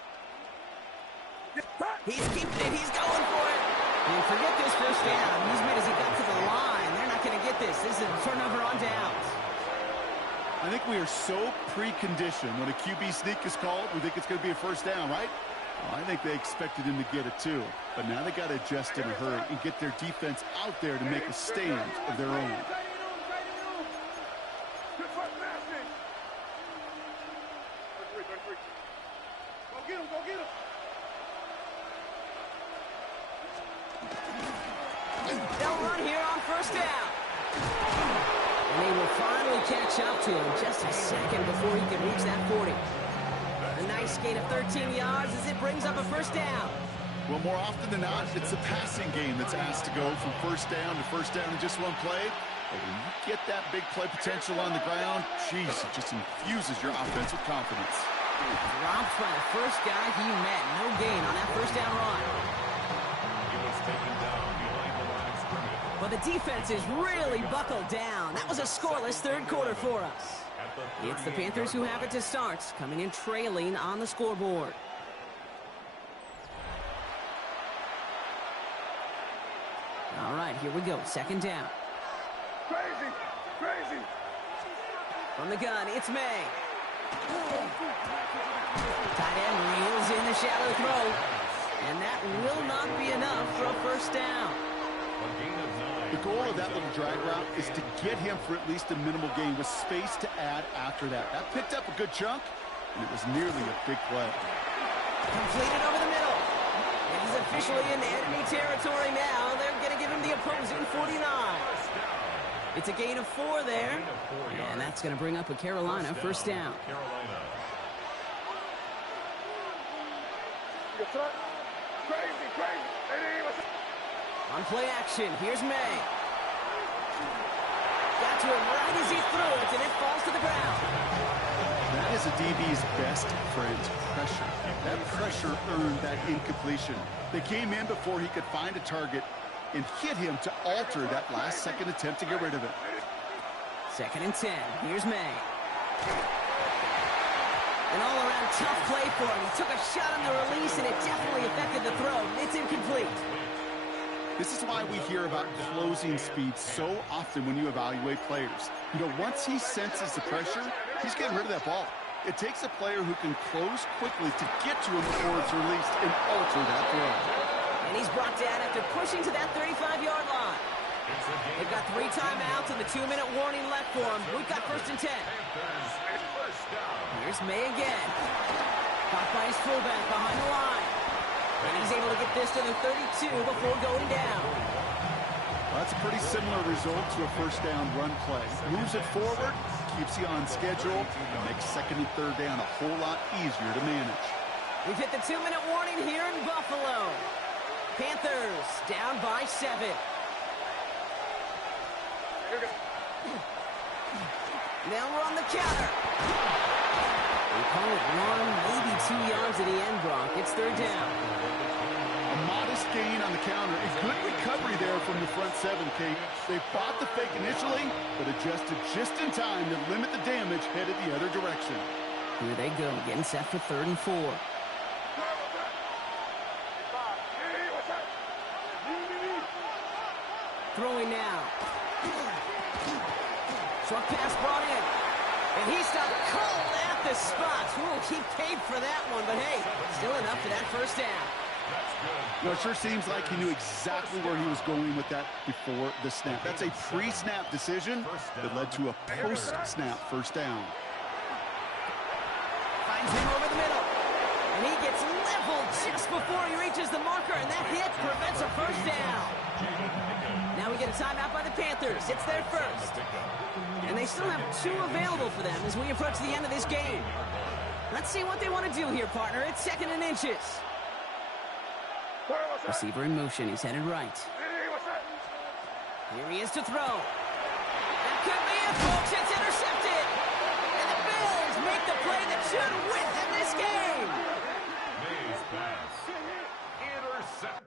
He's keeping it. He's going for it. And forget this first down. He's made as he got to the line. They're not going to get this. This is a turnover on downs. I think we are so preconditioned when a QB sneak is called, we think it's going to be a first down, right? Well, I think they expected him to get it too. But now they got to adjust in a hurry and get their defense out there to make a stand of their own. They'll run here on first down. And they will finally catch up to him just a second before he can reach that 40. A nice gain of 13 yards as it brings up a first down. Well, more often than not, it's the passing game that's asked to go from first down in just one play. But when you get that big play potential on the ground, geez, it just infuses your offense with confidence. Dropped by the first guy he met. No gain on that first down run. He was taken down behind the line of scrimmage. But the defense is really buckled down. That was a scoreless 3rd quarter for us. It's the Panthers who have it to start, coming in trailing on the scoreboard. All right, here we go. 2nd down. Crazy. From the gun, it's May. Tight end reels in the shallow throw. And that will not be enough for a first down. The goal of that little drag route is to get him for at least a minimal gain with space to add after that. That picked up a good chunk, and it was nearly a big play. Completed over the middle. He's officially in enemy territory now. They're going to give him the opposing 49. It's a gain of 4 there. And that's going to bring up a Carolina first down. On play action, here's May. Got to him right as he threw it, and it falls to the ground. That is a DB's best friend, pressure. That pressure earned that incompletion. They came in before he could find a target and hit him to alter that last-second attempt to get rid of it. 2nd and 10. Here's May. An all-around tough play for him. He took a shot on the release, and it definitely affected the throw. It's incomplete. This is why we hear about closing speed so often when you evaluate players. You know, once he senses the pressure, he's getting rid of that ball. It takes a player who can close quickly to get to him before it's released and alter that throw. And he's brought down after pushing to that 35-yard line. They've got 3 timeouts and the 2-minute warning left for him. We've got 1st and 10. Here's May again. Caught by his fullback behind the line. And he's able to get this to the 32 before going down. Well, that's a pretty similar result to a first down run play. Moves it forward, keeps you on schedule, and makes 2nd and 3rd down a whole lot easier to manage. We've hit the 2-minute warning here in Buffalo. Panthers down by 7. Now we're on the counter. We call it 1, maybe 2 yards at the end, Brock. It's 3rd down. A modest gain on the counter. A good recovery there from the front 7, Kate. They fought the fake initially, but adjusted just in time to limit the damage headed the other direction. Here they go, getting set for 3rd and 4. Throwing now. Short pass brought in. And he stopped cold at the spot. Ooh, he paid for that one, but hey, still enough for that first down. You know, it sure seems like he knew exactly where he was going with that before the snap. That's a pre-snap decision that led to a post-snap first down. Finds him over the middle. And he gets leveled just before he reaches the marker, and that hit prevents a first down. Now we get a timeout by the Panthers. It's their first. And they still have 2 available for them as we approach the end of this game. Let's see what they want to do here, partner. It's 2nd and inches. Receiver in motion. He's headed right. Here he is to throw. That could be it, folks. It's intercepted. And the Bills make the play that should win them this game. Mays pass. Intercept.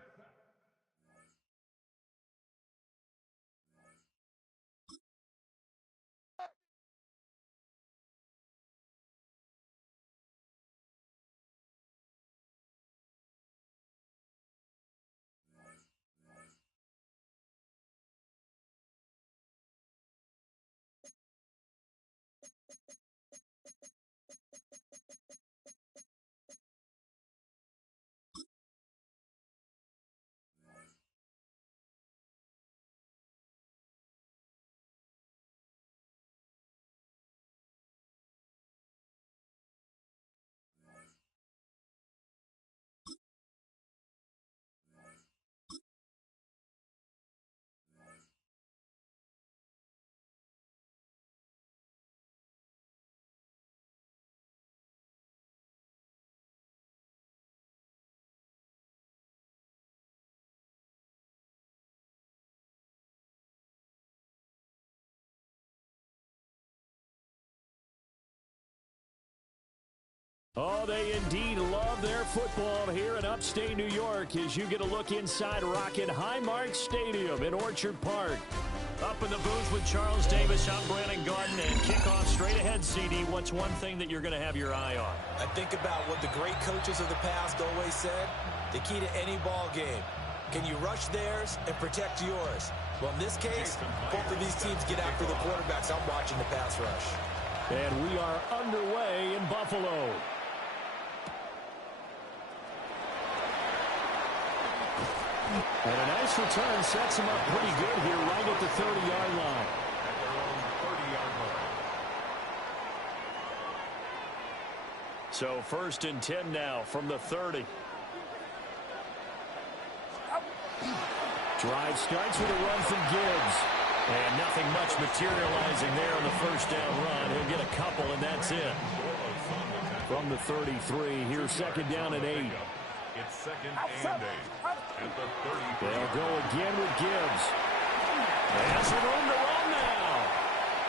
Oh, they indeed love their football here in upstate New York as you get a look inside Rocket Highmark Stadium in Orchard Park. Up in the booth with Charles Davis, I'm Brandon Garden, and kickoff straight ahead, CD. What's one thing that you're going to have your eye on? I think about what the great coaches of the past always said. The key to any ball game. Can you rush theirs and protect yours? Well, in this case, both of these teams get after the quarterbacks. I'm watching the pass rush. And we are underway in Buffalo. And a nice return sets him up pretty good here right at the 30-yard line. At their own 30-yard line. So 1st and 10 now from the 30. Drive starts with a run from Gibbs. And nothing much materializing there on the first down run. He'll get a couple, and that's it. From the 33, here's 2nd down and 8. It's 2nd and 8. At the 30. They'll go again with Gibbs. Has some room to run now.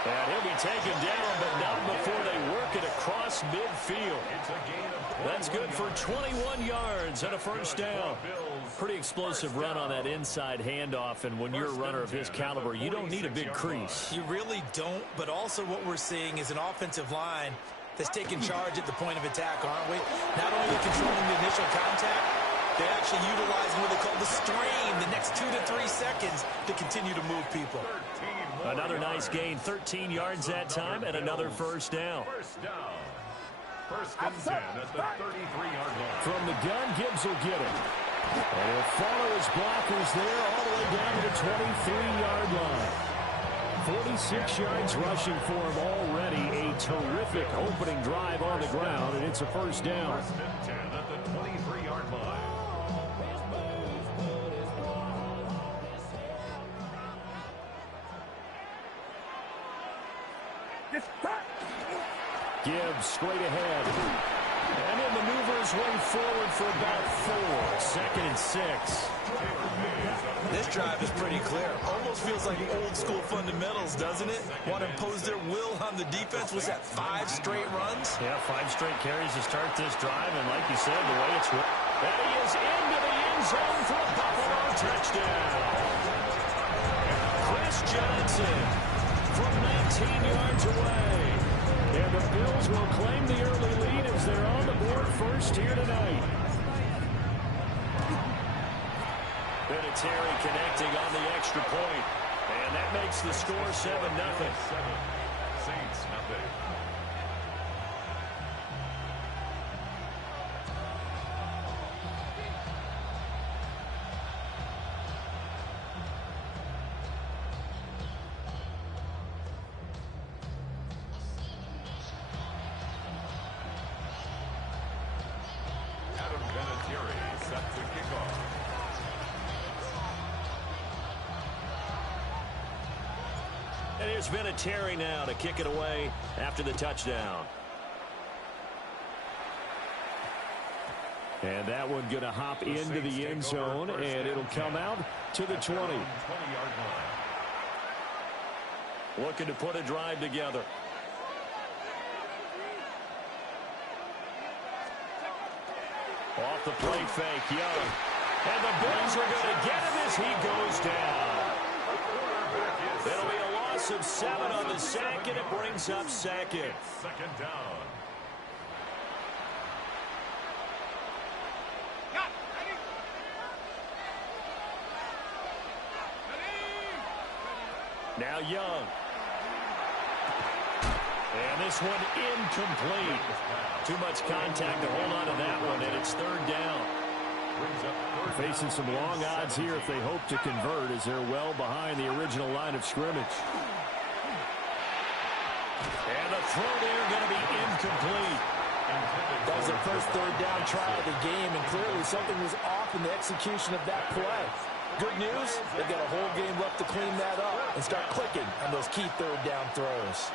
And he'll be taken down, but not before they work it across midfield. It's a gain of 21. That's good for 21 yards and a first down. Pretty explosive run on that inside handoff, and when you're a runner of his caliber, you don't need a big crease. You really don't, but also what we're seeing is an offensive line that's taking charge at the point of attack, aren't we? Not only controlling the initial contact, they're actually utilizing what they call the strain, the next 2 to 3 seconds to continue to move people. Another nice gain, 13 yards that time, and another first down. First down. 1st and 10 at the 33-yard line. From the gun, Gibbs will get it. And he'll follow his blockers there all the way down to the 23-yard line. 46 yards rushing for him already. A terrific opening drive on the ground, and it's a first down. 1st and 10 at the 23-yard line. Gibbs straight ahead. And he'll maneuver his way forward for about 4. 2nd and 6. This drive is pretty clear. Almost feels like old school fundamentals, doesn't it? Want to impose their will on the defense. Was that 5 straight runs? Yeah, 5 straight carries to start this drive. And like you said, the way it's run. And he is into the end zone for a Buffalo touchdown. Chris Johnson from 19 yards away. And the Bills will claim the early lead as they're on the board first here tonight. Vinatieri connecting on the extra point. And that makes the score 7-0. Saints nothing. And here's Vinatieri now to kick it away after the touchdown. And that one going to hop into the end zone, and it'll come out to the 20. 20-yard line. Looking to put a drive together. Off the play fake, Young. And the Bills are going to get him as he goes down. It'll be a loss of 7 on the sack, and it brings up second. Second down. Now Young. And this one incomplete. Too much contact to hold on to that one, and it's third down. Facing some long odds here if they hope to convert, as they're well behind the original line of scrimmage. And the throw there going to be incomplete. That was the first third down try of the game, and clearly something was off in the execution of that play. Good news, they've got a whole game left to clean that up and start clicking on those key third down throws.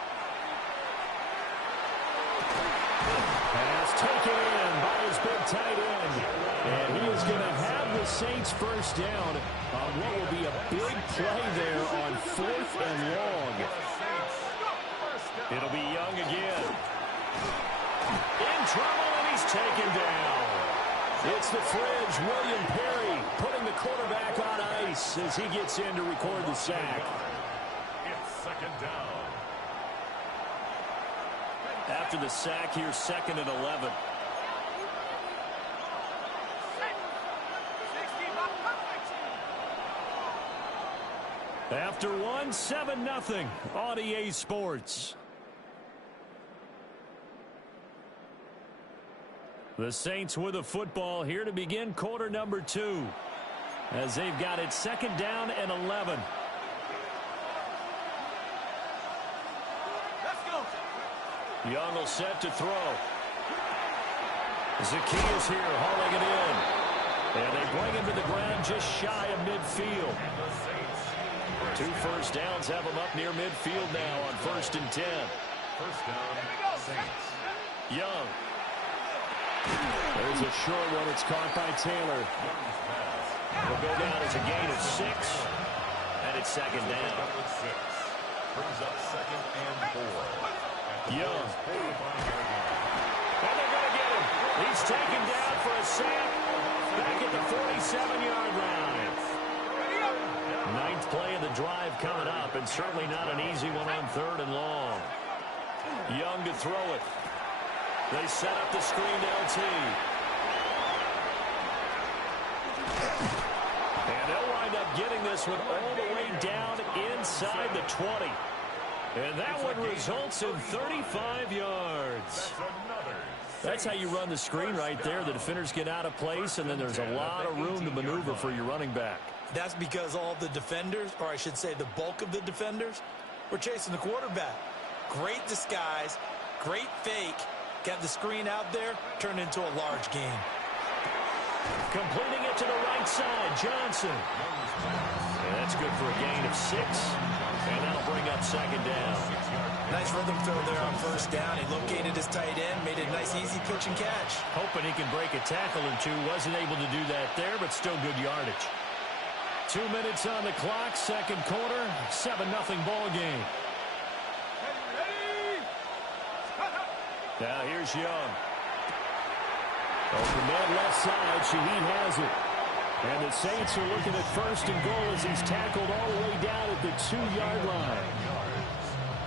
Pass taken in by his big tight end. And he is going to have the Saints first down on what will be a big play there on 4th and long. It'll be Young again. In trouble, and he's taken down. It's the fridge, William Perry, putting the quarterback on ice as he gets in to record the sack. It's second down. After the sack, here's 2nd and 11. After one, 7-0 on EA Sports. The Saints with a football here to begin quarter number 2. As they've got it 2nd down and 11. Young will set to throw. Zacchaeus here hauling it in. And they bring him to the ground just shy of midfield. 2 first downs have him up near midfield now on 1st and 10. First down, Saints. Young. There's a short one. It's caught by Taylor. It'll go down as a gain of 6. And it's 2nd down. Brings up 2nd and 4. Young. And they're going to get him. He's taken down for a sack. Back at the 47-yard line. 9th play of the drive coming up, and certainly not an easy one on 3rd and long. Young to throw it. They set up the screen to LT. And they'll wind up getting this one all the way down inside the 20. And that one results in 35 yards. That's how you run the screen right there. The defenders get out of place, and then there's a lot of room to maneuver for your running back. That's because all the defenders, or I should say the bulk of the defenders, were chasing the quarterback. Great disguise, great fake. Got the screen out there, turned into a large gain. Completing it to the right side, Johnson. And that's good for a gain of 6. And that'll bring up 2nd down. Nice rhythm throw there on 1st down. He located his tight end, made a nice easy pitch and catch. Hoping he can break a tackle or two. Wasn't able to do that there, but still good yardage. 2 minutes on the clock, 2nd quarter, 7-0 ball game. Now here's Young. Open man left side, Shaheed has it. And the Saints are looking at 1st and goal as he's tackled all the way down at the 2-yard line.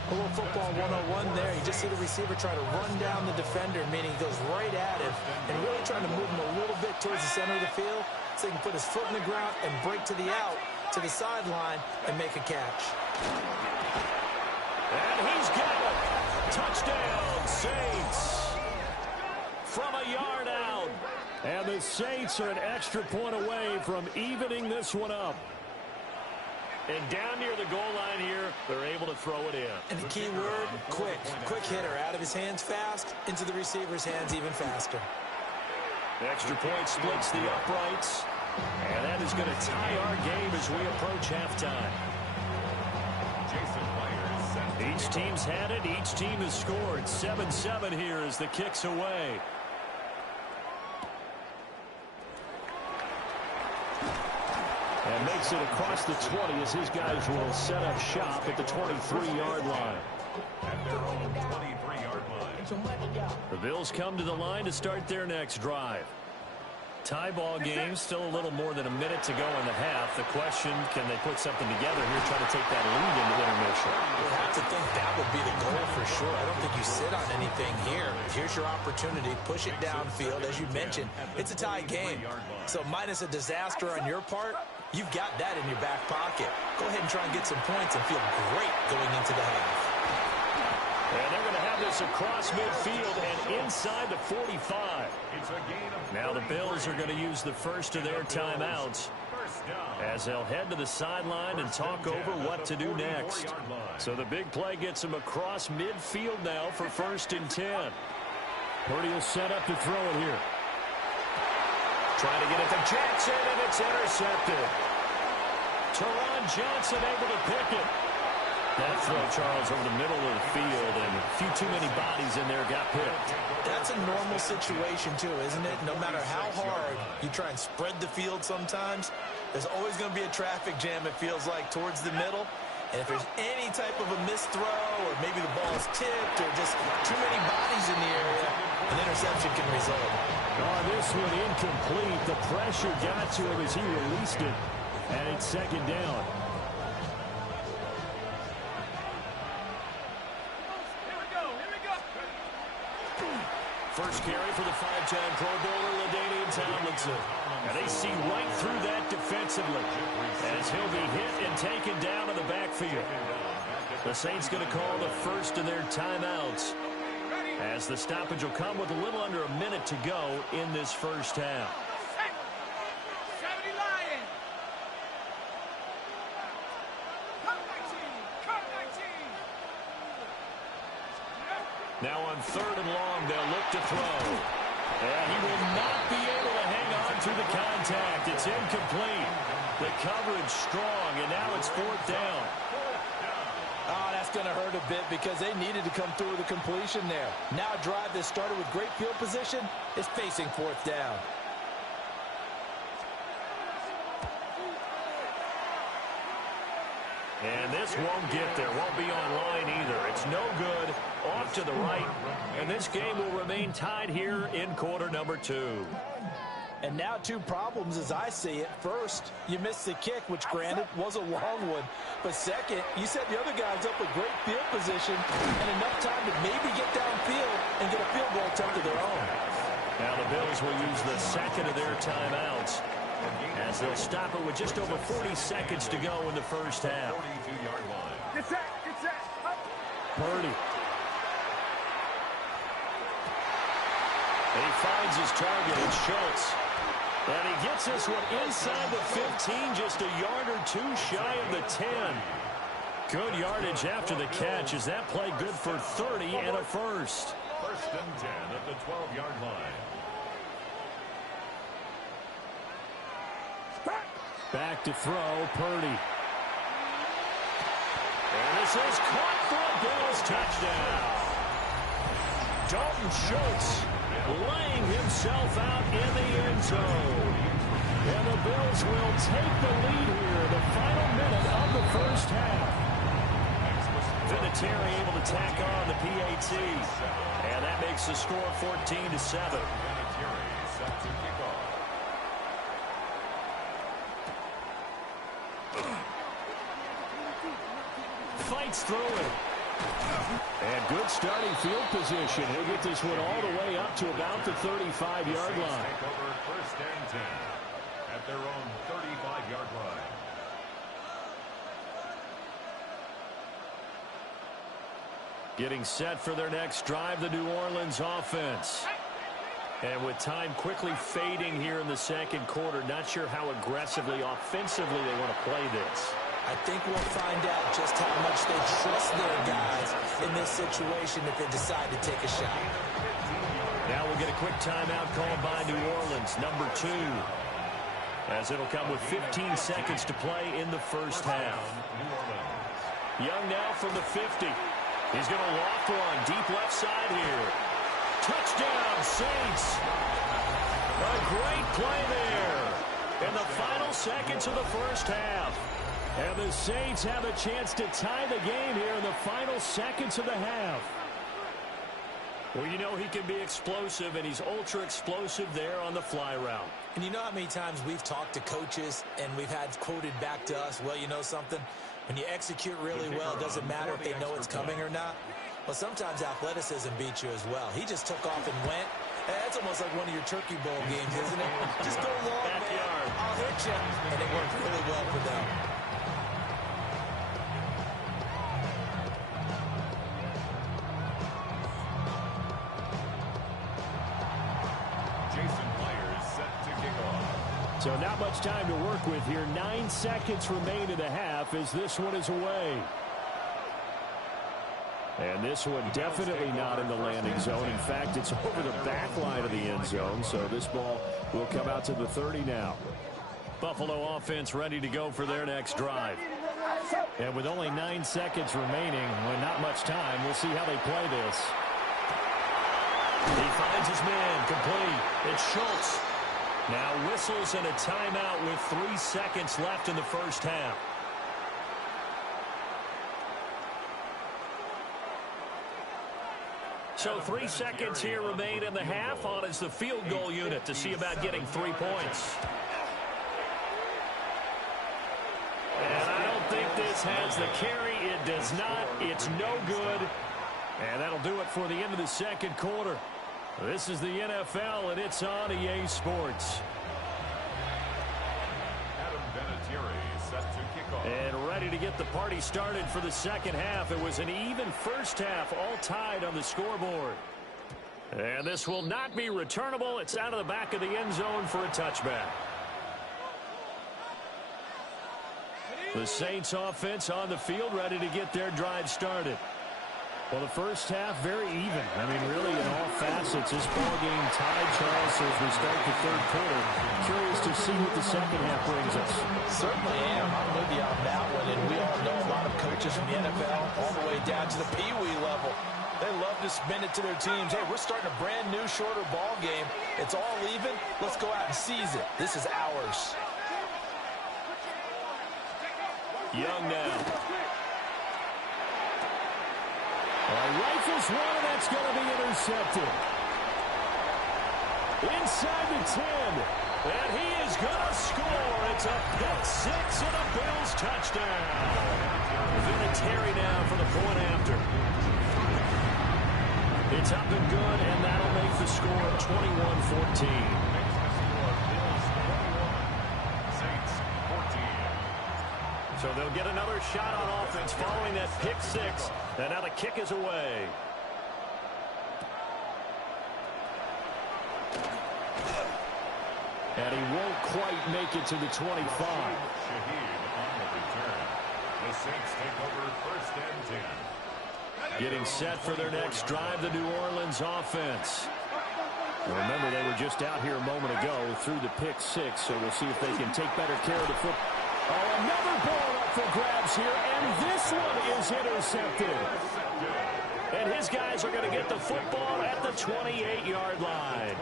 A little football 101 there. You just see the receiver try to run down the defender, meaning he goes right at him and really trying to move him a little bit towards the center of the field so he can put his foot in the ground and break to the out, to the sideline, and make a catch. And he's got it. Touchdown, Saints. From a yard out. And the Saints are an extra point away from evening this one up. And down near the goal line here, they're able to throw it in. And the key word, quick. Quick hitter. Out of his hands fast, into the receiver's hands even faster. The extra point splits the uprights. And that is going to tie our game as we approach halftime. Each team's had it. Each team has scored. 7-7 here as the kick's away. And makes it across the 20 as his guys will set up shop at the 23-yard line. At their own 23-yard line. The Bills come to the line to start their next drive. Tie ball game, still a little more than a minute to go in the half. The question, can they put something together here, try to take that lead into intermission? You have to think that would be the goal for sure. I don't think you sit on anything here. Here's your opportunity. Push it downfield. As you mentioned, it's a tie game. So minus a disaster on your part, you've got that in your back pocket. Go ahead and try and get some points and feel great going into the half. And they're going to have this across midfield and inside the 45. Now the Bills are going to use the first of their timeouts as they'll head to the sideline and talk over what to do next. So the big play gets them across midfield now for 1st and 10. Purdy will set up to throw it here. Trying to get it to Jackson, and it's intercepted. Teron Johnson able to pick it. That throw, Charles, over the middle of the field, and a few too many bodies in there got picked. That's a normal situation, too, isn't it? No matter how hard you try and spread the field sometimes, there's always going to be a traffic jam, it feels like, towards the middle. And if there's any type of a missed throw, or maybe the ball's tipped, or just too many bodies in the area, an interception can result. Oh, this one incomplete. The pressure got to him as he released it, and it's 2nd down. First carry for the 5-time Pro Bowler, LaDainian Tomlinson. And they see right through that defensively as he'll be hit and taken down in the backfield. The Saints going to call the first of their timeouts as the stoppage will come with a little under a minute to go in this first half. Now on 3rd and long, they'll look to throw. And he will not be able to hang on to the contact. It's incomplete. The coverage strong, and now it's 4th down. Oh, that's going to hurt a bit because they needed to come through with a completion there. Now a drive that started with great field position is facing 4th down. And this won't get there. Won't be online either. It's no good. Off to the right. And this game will remain tied here in quarter number 2. And now 2 problems as I see it. First, you missed the kick, which granted was a long one. But second, you set the other guys up with great field position and enough time to maybe get downfield and get a field goal attempt of their own. Now the Bills will use the second of their timeouts as they'll stop it with just over 40 seconds to go in the first half. Get set, get set. Purdy. He finds his target, it's Schultz. And he gets this one inside the 15, just a yard or 2 shy of the 10. Good yardage after the catch. Is that play good for 30 and a first? 1st and 10 at the 12-yard line. Back to throw, Purdy. And this is caught for a Bills touchdown. Dalton Schultz laying himself out in the end zone. And the Bills will take the lead here, the final minute of the first half. Vinatieri able to tack on the PAT. And that makes the score 14-7. Vinatieri set to kick off. Fights through it. And good starting field position. He'll get this one all the way up to about the 35-yard line. Take over 1st and 10 at their own 35-yard line. Getting set for their next drive, the New Orleans offense. And with time quickly fading here in the second quarter, not sure how aggressively, offensively they want to play this. I think we'll find out just how much they trust their guys in this situation if they decide to take a shot. Now we'll get a quick timeout called by New Orleans, number 2. As it'll come with 15 seconds to play in the first half. Young now from the 50. He's going to loft one deep left side here. Touchdown, Saints. A great play there. in the final seconds of the first half. And the Saints have a chance to tie the game here in the final seconds of the half. Well, you know he can be explosive, and he's ultra-explosive there on the fly route. And you know how many times we've talked to coaches and we've had quoted back to us, well, you know something? When you execute really well, it doesn't matter if they know it's coming or not. Well, sometimes athleticism beats you as well. He just took off and went. That's almost like one of your Turkey Bowl games, isn't it? Just go long, man. I'll hit you. And it worked really well for them. So not much time to work with here. 9 seconds remain in the half as this one is away. And this one definitely not in the landing zone. In fact, it's over the back line of the end zone. So this ball will come out to the 30 now. Buffalo offense ready to go for their next drive. And with only 9 seconds remaining, with not much time, we'll see how they play this. He finds his man, complete. It's Schultz. Now whistles and a timeout with 3 seconds left in the first half. So 3 seconds here remain in the half. On is the field goal unit to see about getting 3 points. And I don't think this has the carry. It does not. It's no good. And that'll do it for the end of the second quarter. This is the NFL, and it's on EA Sports. And ready to get the party started for the second half. It was an even first half, all tied on the scoreboard. And this will not be returnable. It's out of the back of the end zone for a touchback. The Saints offense on the field, ready to get their drive started. Well, the first half, very even. I mean, really, in all facets, this ball game tied, Charles, as we start the third quarter. Curious to see what the second half brings us. Certainly am. I'm with you on that one, and we all know a lot of coaches from the NFL all the way down to the Pee-wee level. They love to spin it to their teams. Hey, we're starting a brand new, shorter ball game. It's all even. Let's go out and seize it. This is ours. Young now. Rifles one, and that's going to be intercepted. Inside the 10, and he is going to score. It's a pick six and a Bills touchdown. Vinatieri now for the point after. It's up and good, and that'll make the score 21-14. So they'll get another shot on offense following that pick six. And now the kick is away. And he won't quite make it to the 25. The Saints take over first and 10. Getting set for their next drive, the New Orleans offense. Remember, they were just out here a moment ago through the pick six, so we'll see if they can take better care of the football. Oh, another ball up for grabs here, and this one is intercepted. And his guys are going to get the football at the 28-yard line.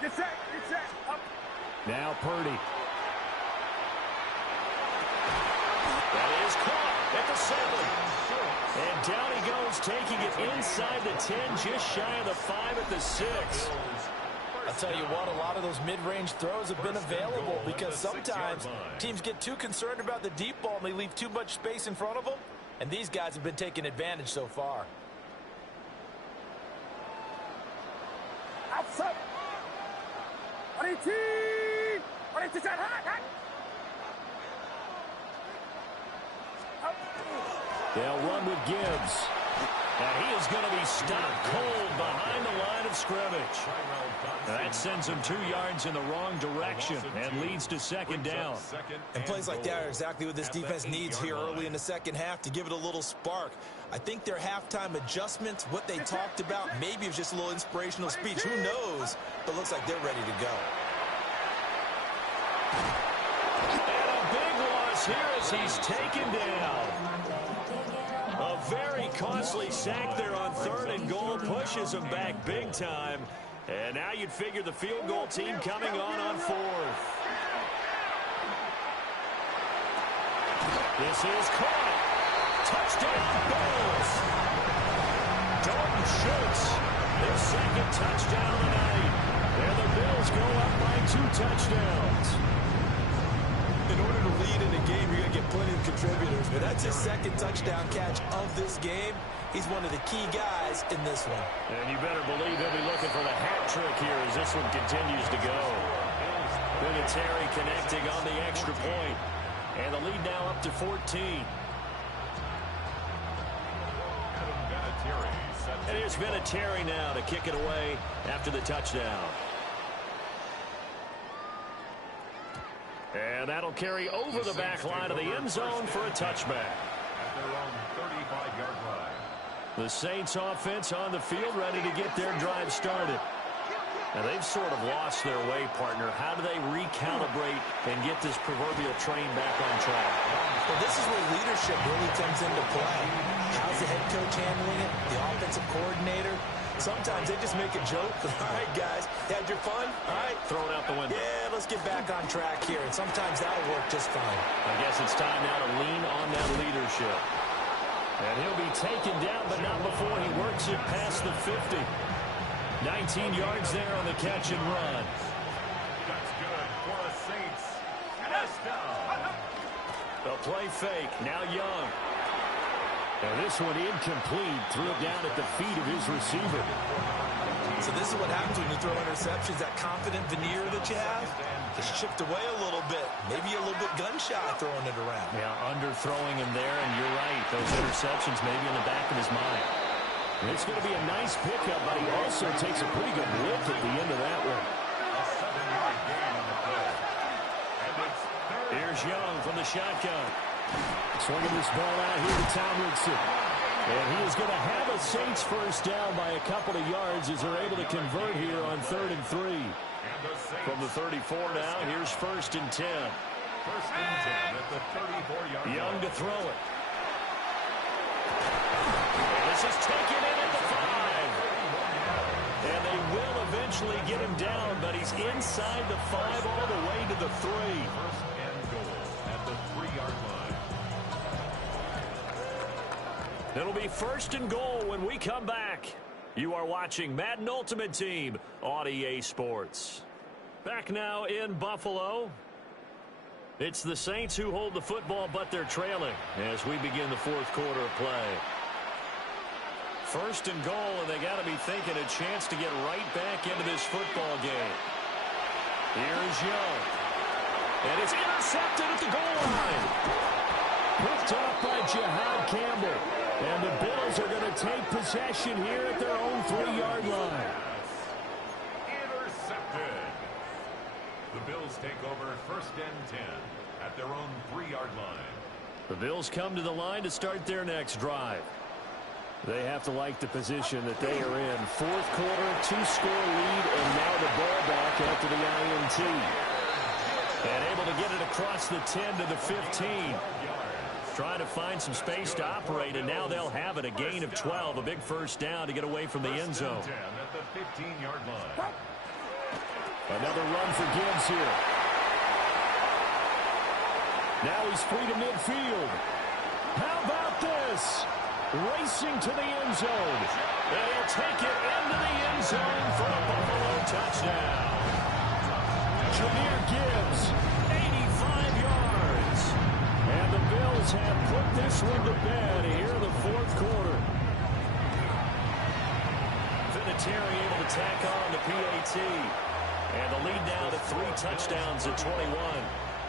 Get set, up. Now Purdy. That is caught at the 7. And down he goes, taking it inside the 10, just shy of the 5 at the 6. I'll tell you what, a lot of those mid-range throws have been available because sometimes teams get too concerned about the deep ball and they leave too much space in front of them. And these guys have been taking advantage so far. Outside. They'll run with Gibbs. And he is going to be stopped cold behind the line of scrimmage. That sends him 2 yards in the wrong direction and leads to second down. And plays like that are exactly what this defense needs here early in the second half to give it a little spark. I think their halftime adjustments, what they talked about, maybe it was just a little inspirational speech. Who knows? But looks like they're ready to go. And a big loss here as he's taken down. A very costly sack there on 3rd and goal. Pushes them back big time. And now you'd figure the field goal team coming on 4th. This is caught. Touchdown, Bills. Dalton Schultz, their 2nd touchdown of the night. And the Bills go up by 2 touchdowns. In order to lead in a game, you're going to get plenty of contributors. But that's his 2nd touchdown catch of this game. He's one of the key guys in this one. And you better believe he'll be looking for the hat trick here as this one continues to go. Vinatieri connecting on the extra point. And the lead now up to 14. And here's Vinatieri now to kick it away after the touchdown. And that'll carry over the back line of the end zone for a touchback. At their own 35-yard line. The Saints offense on the field ready to get their drive started. Now they've sort of lost their way, partner. How do they recalibrate and get this proverbial train back on track? Well, this is where leadership really comes into play. How's the head coach handling it? The offensive coordinator? Sometimes they just make a joke. All right, guys, had your fun? All right. Throw it out the window. Yeah, let's get back on track here. And sometimes that'll work just fine. I guess it's time now to lean on that leadership. And he'll be taken down, but not before he works it past the 50. 19 yards there on the catch and run. That's good for the Saints. That's down. The play fake. Now Young. And this one incomplete. Threw it down at the feet of his receiver. So this is what happens when you throw interceptions. That confident veneer that you have is chipped away a little bit. Maybe a little bit gun-shy throwing it around. Yeah, underthrowing him there, and you're right. Those interceptions maybe in the back of his mind. It's going to be a nice pickup, but he also takes a pretty good lift at the end of that one. A 7-yard gain on the play. And it's Here's Young from the shotgun. Swinging this ball out here to Tomlinson. And he is going to have a Saints first down by a couple of yards as they're able to convert here on 3rd and 3. From the 34 now, here's 1st and 10. 1st and 10 at the 34-yard line. Young to throw it. And this is taken in at the 5. And they will eventually get him down, but he's inside the 5 all the way to the 3. 1st and goal at the 3-yard line. It'll be 1st and goal when we come back. You are watching Madden Ultimate Team on EA Sports. Back now in Buffalo. It's the Saints who hold the football, but they're trailing as we begin the 4th quarter of play. 1st and goal, and they got to be thinking a chance to get right back into this football game. Here's Young. And it's intercepted at the goal line. Picked off by Jihad Campbell. And the Bills are going to take possession here at their own 3-yard line. Intercepted. The Bills take over 1st and 10 at their own 3-yard line. The Bills come to the line to start their next drive. They have to like the position that they are in. 4th quarter, 2-score lead, and now the ball back after the INT. And able to get it across the 10 to the 15. Trying to find some space to operate, and now they'll have it. A gain of 12, a big first down to get away from the end zone. 10 at the 15-yard line. Another run for Gibbs here. Now he's free to midfield. How about this? Racing to the end zone. And he'll take it into the end zone for a Buffalo touchdown. Jahmyr Gibbs, 85 yards. And the Bills have put this one to bed here in the 4th quarter. Vinatieri able to tack on the PAT. And the lead now to 3 touchdowns at 21.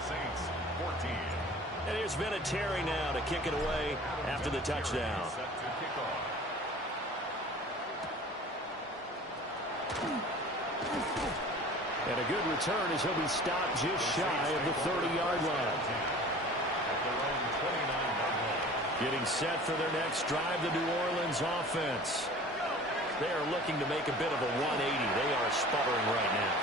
Saints 14. And here's Vinatieri now to kick it away after the touchdown. Set to kick off. And a good return as he'll be stopped just shy of the 30-yard line. At their own 29-yard line. Getting set for their next drive, the New Orleans offense. They are looking to make a bit of a 180. They are sputtering right now.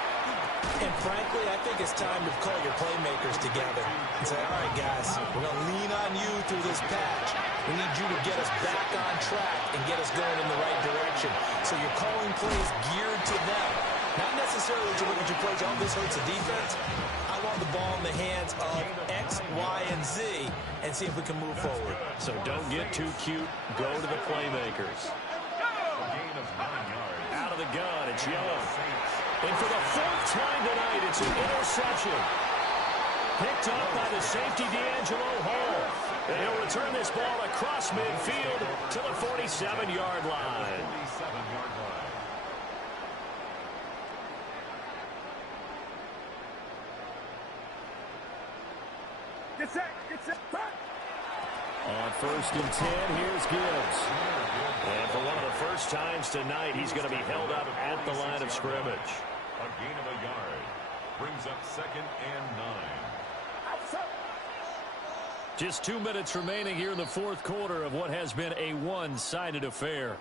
And frankly, I think it's time to call your playmakers together and say, all right, guys, we're going to lean on you through this patch. We need you to get us back on track and get us going in the right direction. So you're calling plays geared to them, not necessarily to look at your plays, oh, this hurts the defense. I want the ball in the hands of X, Y, and Z and see if we can move forward. So don't get too cute. Go to the playmakers. Out of the gun, it's yellow. And for the fourth time tonight, it's an interception. Picked up by the safety, D'Angelo Hall. And he'll return this ball across midfield to the 47-yard line. Get set, back. On 1st and 10, here's Gibbs. And for one of the first times tonight, he's going to be held up at the line of scrimmage. A gain of a yard. Brings up 2nd and 9. Just 2 minutes remaining here in the fourth quarter of what has been a one-sided affair.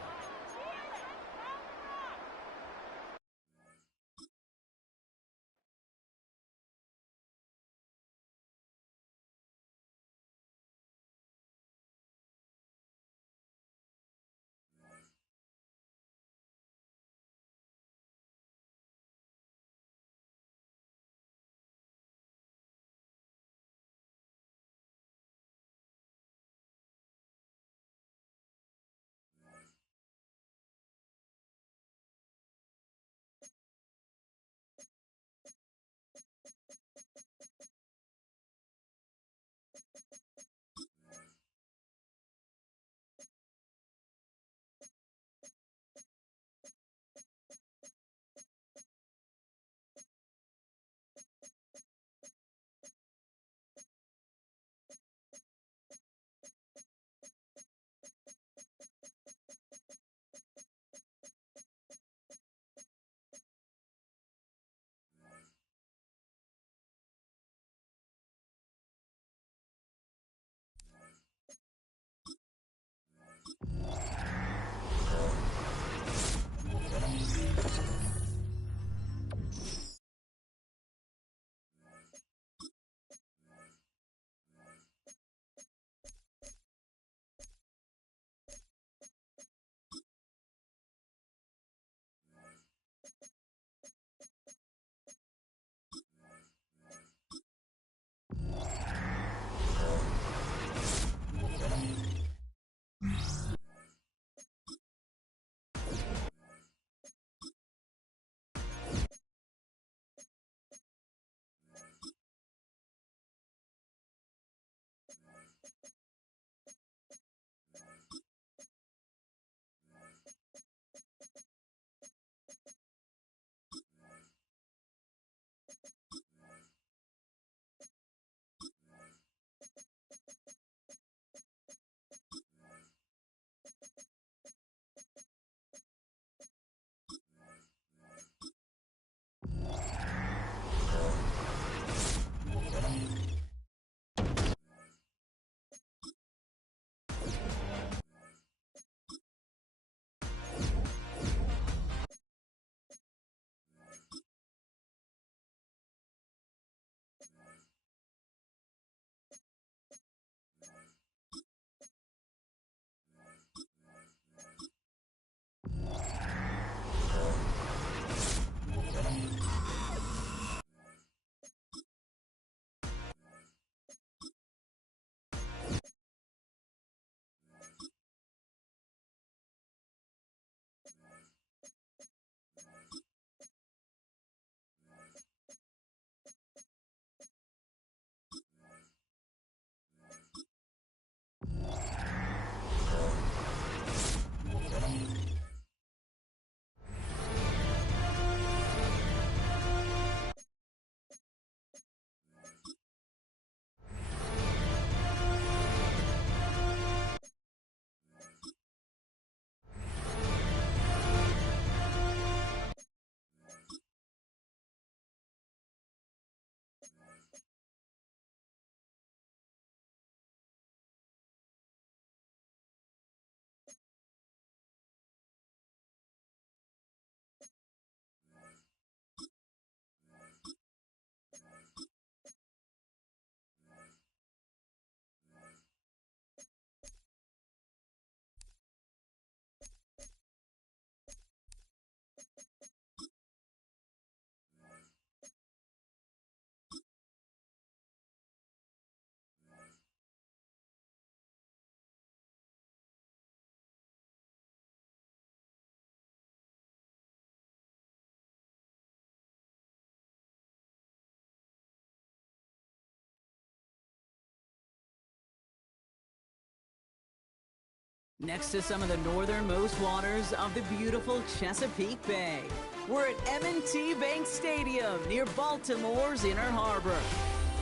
Next to some of the northernmost waters of the beautiful Chesapeake Bay, we're at M&T Bank Stadium near Baltimore's Inner Harbor.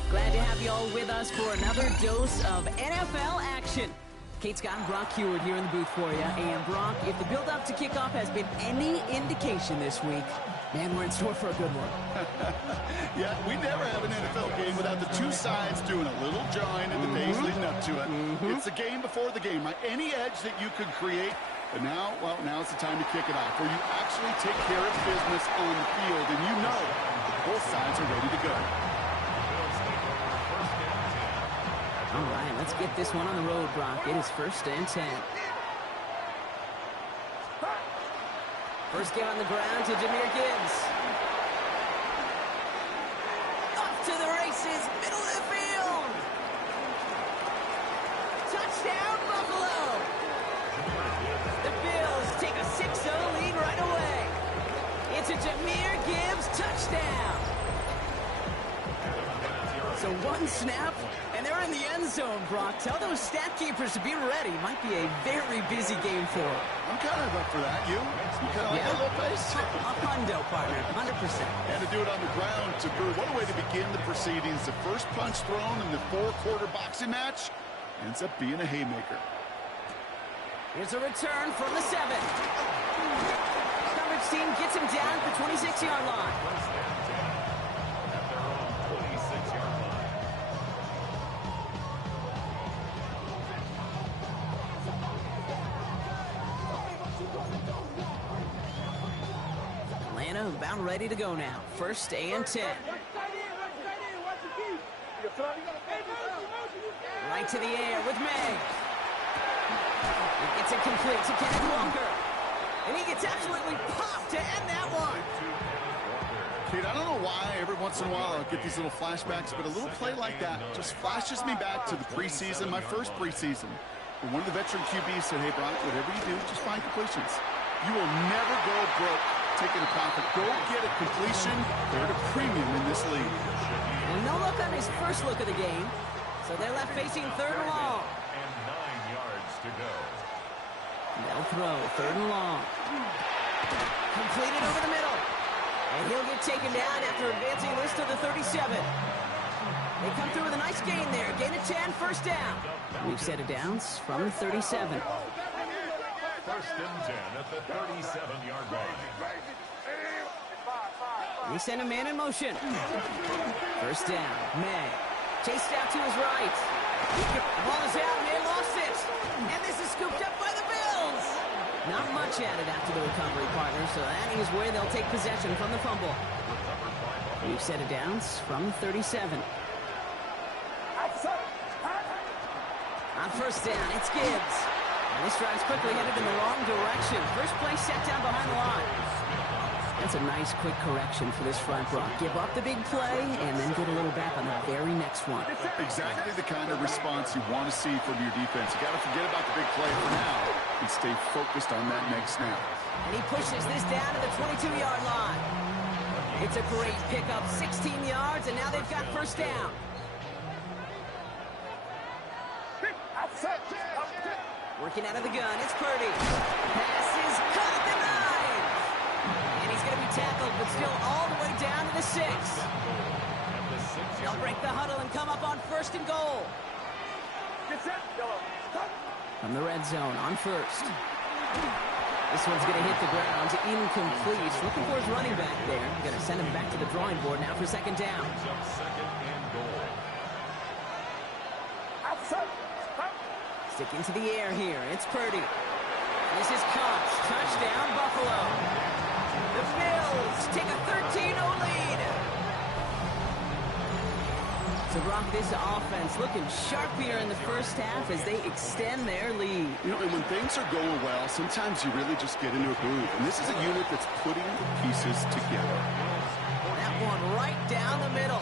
Glad to have you all with us for another dose of NFL action. Kate Scott and Brock Heward here in the booth for you. And Brock, if the build-up to kickoff has been any indication this week, man, we're in store for a good one. Yeah, we never have an NFL game without the two sides doing a little jawing in the days leading up to it. It's a game before the game, right? Any edge that you could create. But now, well, now's the time to kick it off, where you actually take care of business on the field, and you know both sides are ready to go. All right, let's get this one on the road, Brock. It is 1st and 10. First game on the ground to Jahmyr Gibbs. Off to the races, middle of the field. Touchdown, Buffalo. The Bills take a 6-0 lead right away. It's a Jahmyr Gibbs touchdown. So one snap, and they're in the end zone, Brock. Tell those stat keepers to be ready. Might be a very busy game for them. I'm kind of up for that. You kind of like that little pace? A hundo, partner, 100%. And to do it on the ground, to Brew, what a way to begin the proceedings. The first punch thrown in the 4-quarter boxing match ends up being a haymaker. Here's a return from the 7. Coverage team gets him down at the 26-yard line. Atlanta about ready to go now. 1st and 10. Right to the air with May. It gets it complete to Kenneth Walker. And he gets absolutely popped to end that one. Kate, I don't know why every once in a while I'll get these little flashbacks, but a little play like that just flashes me back to the preseason, my first preseason. When one of the veteran QBs said, hey, Brock, whatever you do, just find completions. You will never go broke taking a profit. Go get a completion. They're at a premium in this league. And no look on his first look of the game. So they're left facing 3rd and long. And 9 yards to go. They'll throw 3rd and long. Completed over the middle. And he'll get taken down after advancing this to the 37. They come through with a nice gain there. Gain of 10, 1st down. We've set it downs from the 37. 1st and 10 at the 37-yard line. They send a man in motion. 1st down. May. Chased out to his right. The ball is out, and they lost it. And this is scooped up by the Bills. Not much added after the recovery, partner, so that is where they'll take possession from the fumble. We've set it downs from 37. On 1st down, it's Gibbs. And this drive's quickly headed in the wrong direction. First play set down behind the line. That's a nice quick correction for this front, Brock. Give up the big play and then get a little back on the very next one. Exactly the kind of response you want to see from your defense. You got to forget about the big play for now and stay focused on that next snap. And he pushes this down to the 22-yard line. It's a great pickup, 16 yards, and now they've got 1st down. Working out of the gun, it's Purdy. Pass is caught at the 9. And he's going to be tackled, but still all the way down to the 6. They'll break the huddle and come up on 1st and goal. From the red zone on 1st. This one's going to hit the ground, incomplete. Looking for his running back there. Going to send him back to the drawing board now for 2nd down. Sticking to the air here. It's Purdy. This is caught. Touchdown, Buffalo. The Bills take a 13-0 lead. So, Brock, this offense looking sharp here in the 1st half as they extend their lead. You know, and when things are going well, sometimes you really just get into a groove. And this is a unit that's putting the pieces together. That one right down the middle.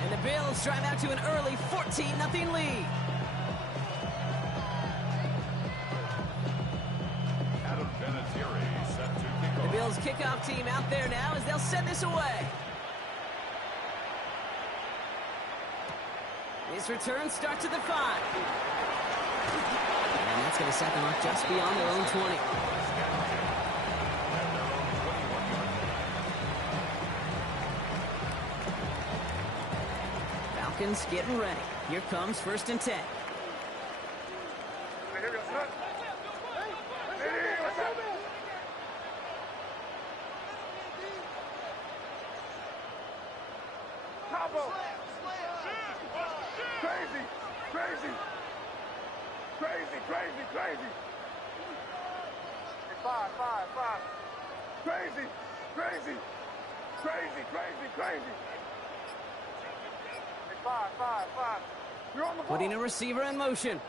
And the Bills drive out to an early 14-0 lead. The Bills kickoff team out there now as they'll send this away. This return starts at the 5. And that's That's going to set them up just beyond their own 20. Falcons getting ready. Here comes 1st and 10. Crazy. 5. Crazy. Crazy. 5. You're on the ball. Putting a receiver in motion.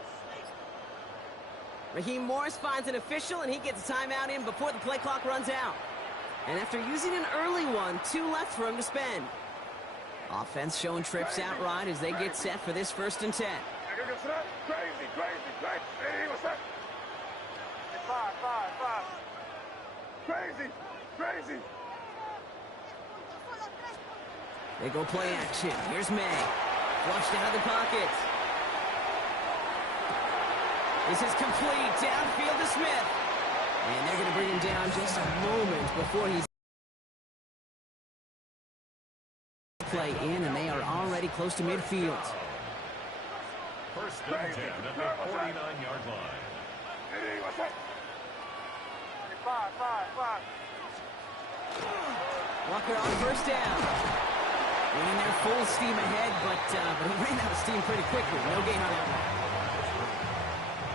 Raheem Morris finds an official, and he gets a timeout in before the play clock runs out. And after using an early one, 2 left for him to spend. Offense showing trips out right as they get set for this 1st and 10. Crazy. Hey, what's that? 5. Crazy. They go play action. Here's May. Flushed out of the pocket. This is complete. Downfield to Smith. And they're going to bring him down just a moment before he's play in, and they are already close to midfield. 1st and 10 at the 49-yard line. Hey, what's that? 5. Walker on 1st down. Running there full steam ahead, but he ran out of steam pretty quickly. No gain on that one.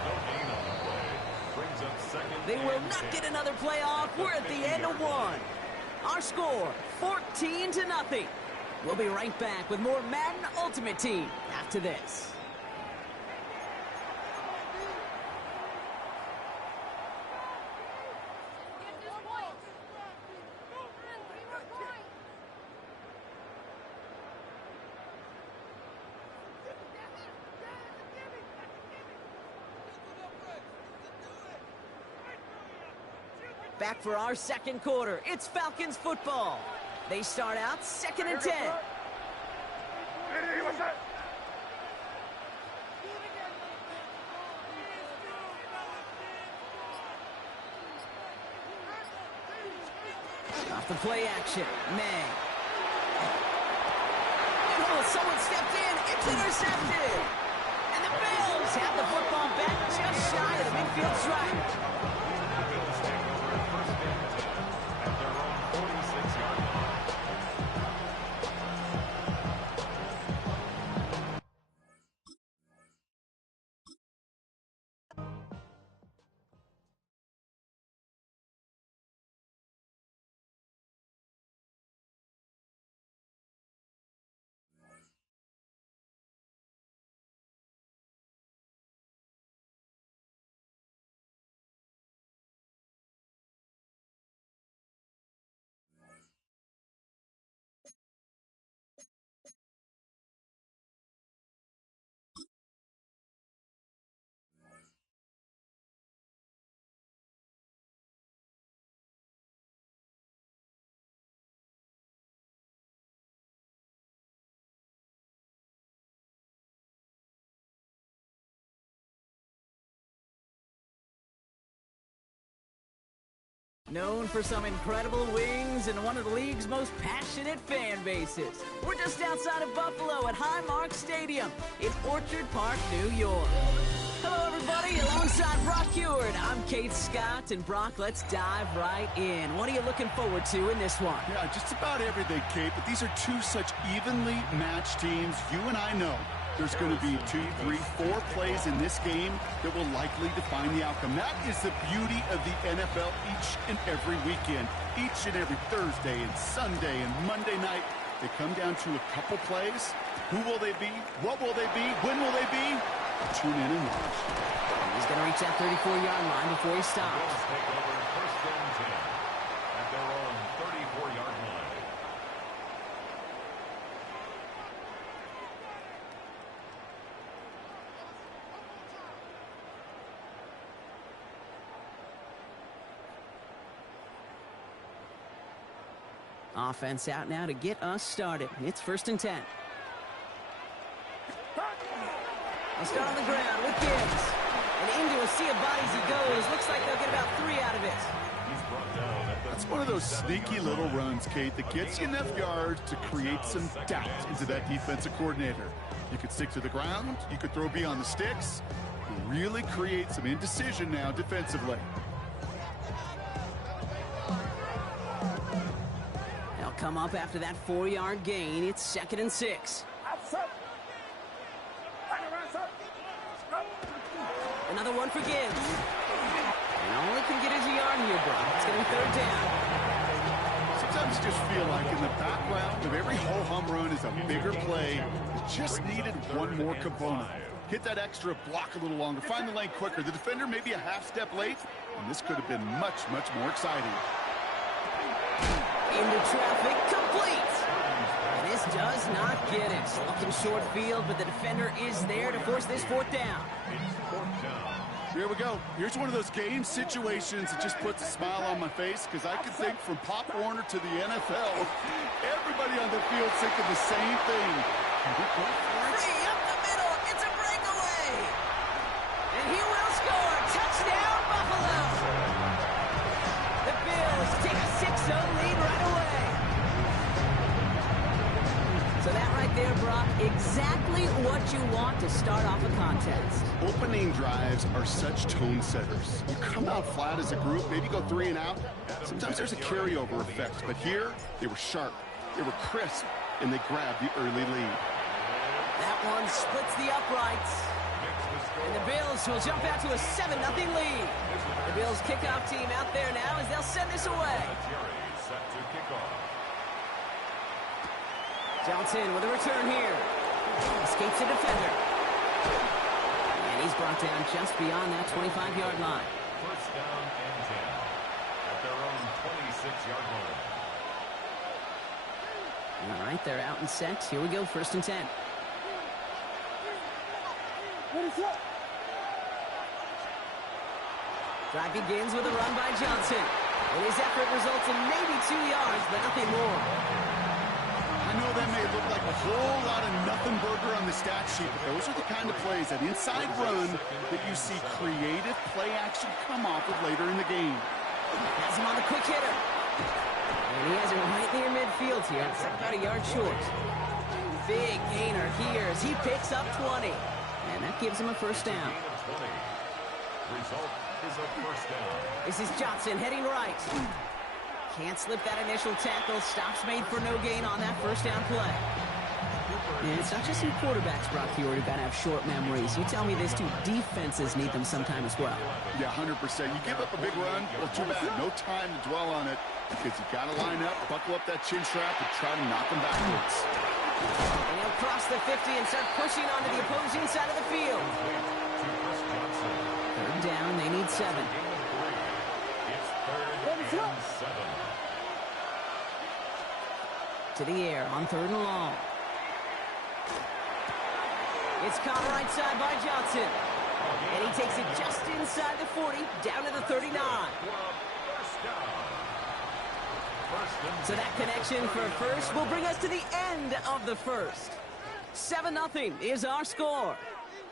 No gain on the play. Brings up 2nd. They will not get another play off. We're at the end of 1. Our score, 14-0. We'll be right back with more Madden Ultimate Team after this. Back for our 2nd quarter. It's Falcons football. They start out 2nd and 10. Hey, what's that? Off the play action. May. Oh, someone stepped in. It's intercepted. And the Bills have the football back just shy of the midfield stripe. Known for some incredible wings and one of the league's most passionate fan bases. We're just outside of Buffalo at Highmark Stadium in Orchard Park, New York. Hello, everybody. Alongside Brock Heward, I'm Kate Scott. And Brock, let's dive right in. What are you looking forward to in this one? Yeah, just about everything, Kate. But these are 2 such evenly matched teams. You and I know there's going to be 2, 3, 4 plays in this game that will likely define the outcome. That is the beauty of the NFL each and every weekend. Each and every Thursday and Sunday and Monday night, they come down to a couple plays. Who will they be? What will they be? When will they be? Tune in and watch. He's going to reach that 34-yard line before he stops. Bills take over 1st and 10 at their own 34-yard line. Offense out now to get us started. It's 1st and 10. They'll start on the ground with Gibbs. And into a sea of bodies he goes. Looks like they'll get about 3 out of it. That's one of those sneaky little runs, Kate, that gets you enough yards to create some doubt into that defensive coordinator. You could stick to the ground. You could throw beyond the sticks. Really create some indecision now defensively. They'll come up after that 4-yard gain. It's 2nd and 6. Another one for Gibbs. And all he can get is a yard here, Brock. It's going to be 3rd down. Sometimes you just feel like in the background of every ho-hum run is a bigger play. It just needed one more component. Hit that extra block a little longer. Find the lane quicker. The defender may be a half step late, and this could have been much, much more exciting. Into traffic, complete. And this does not get it. Looking short field, but the defender is there to force this 4th down. Here we go. Here's one of those game situations that just puts a smile on my face, because I can think from Pop Warner to the NFL, everybody on the field thinking the same thing. Can we go for it? Free up the middle. It's a breakaway. And he will score. Touchdown, Buffalo. The Bills take a 6-0 lead right away. So that right there, Brock, exactly what you want to start off a contest. Opening drives are such tone setters. You come out flat as a group, maybe go 3 and out. Sometimes there's a carryover effect, but here they were sharp, they were crisp, and they grabbed the early lead. That one splits the uprights. And the Bills will jump out to a 7-0 lead. The Bills kickoff team out there now as they'll send this away. Johnson with a return here. Escapes the defender. And he's brought down just beyond that 25-yard line. 1st down and 10 at their own 26-yard line. All right, they're out and set. Here we go, 1st and 10. Drive begins with a run by Johnson. And his effort results in maybe 2 yards, but nothing more. I know that may look like a whole lot of nothing burger on the stat sheet, but those are the kind of plays, that inside run, that you see creative play action come off of later in the game. Has him on the quick hitter. And he has it right near midfield here. It's about a yard short. Big gainer here as he picks up 20. And that gives him a 1st down. Result is a 1st down. This is Johnson heading right. Can't slip that initial tackle. Stops made for no gain on that 1st down play. And it's not just some quarterbacks, Brock, here who've got to have short memories. You tell me this too. Defenses need them sometime as well. Yeah, 100%. You give up a big run, well, too bad. No time to dwell on it, because you got to line up, buckle up that chin strap, and try to knock them backwards. And he'll cross the 50 and start pushing onto the opposing side of the field. 3rd down, they need 7. It's 3rd and 7. To the air on 3rd and long. It's caught right side by Johnson. And he takes it just inside the 40, down to the 39. So that connection for 1st will bring us to the end of the 1st. 7-0 is our score.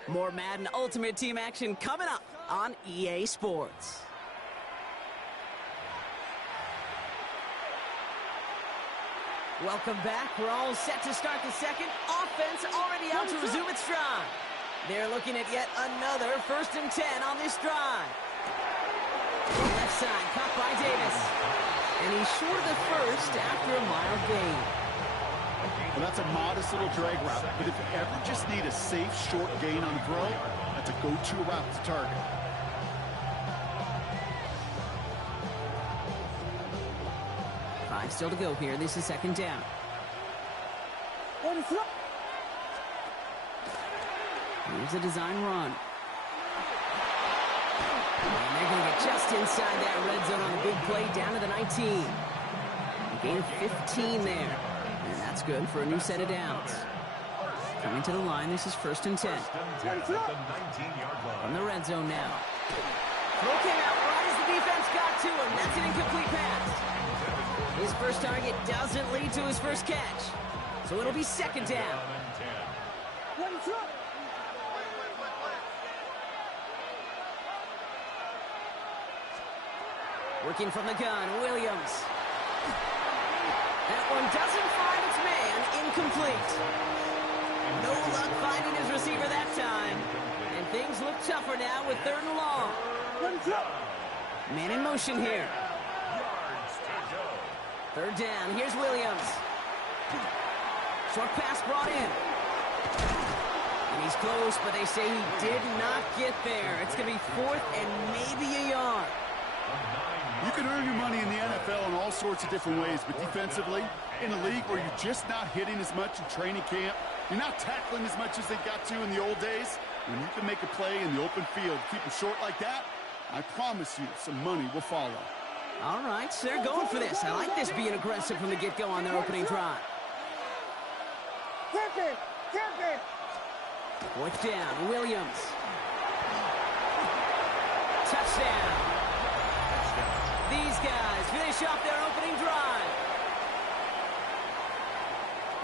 More Madden Ultimate Team action coming up on EA Sports. Welcome back. We're all set to start the 2nd. Offense already out to resume its stride. They're looking at yet another 1st and 10 on this drive. Left side, caught by Davis. And he's short of the 1st after a mild gain. Well, that's a modest little drag route, but if you ever just need a safe, short gain on the throw, that's a go-to route to target. Still to go here. This is 2nd down. Here's a design run. And they're going to get just inside that red zone on the big play down to the 19. A gain of 15 there. And that's good for a new set of downs. Coming to the line, this is 1st and 10. From the red zone now. Throw came out right as the defense got to him. That's an incomplete pass. His first target doesn't lead to his first catch. So it'll be 2nd down. Working from the gun, Williams. That one doesn't find its man. Incomplete. No luck finding his receiver that time. And things look tougher now with 3rd and long. Man in motion here. 3rd down. Here's Williams. Short pass brought in. And he's close, but they say he did not get there. It's going to be 4th and maybe a yard. You can earn your money in the NFL in all sorts of different ways, but defensively, in a league where you're just not hitting as much in training camp, you're not tackling as much as they got to in the old days, when you can make a play in the open field, keep it short like that, I promise you some money will follow. All right, so they're going for this. I like this being aggressive from the get-go on their opening drive. 4th down, Williams. Touchdown. These guys finish off their opening drive.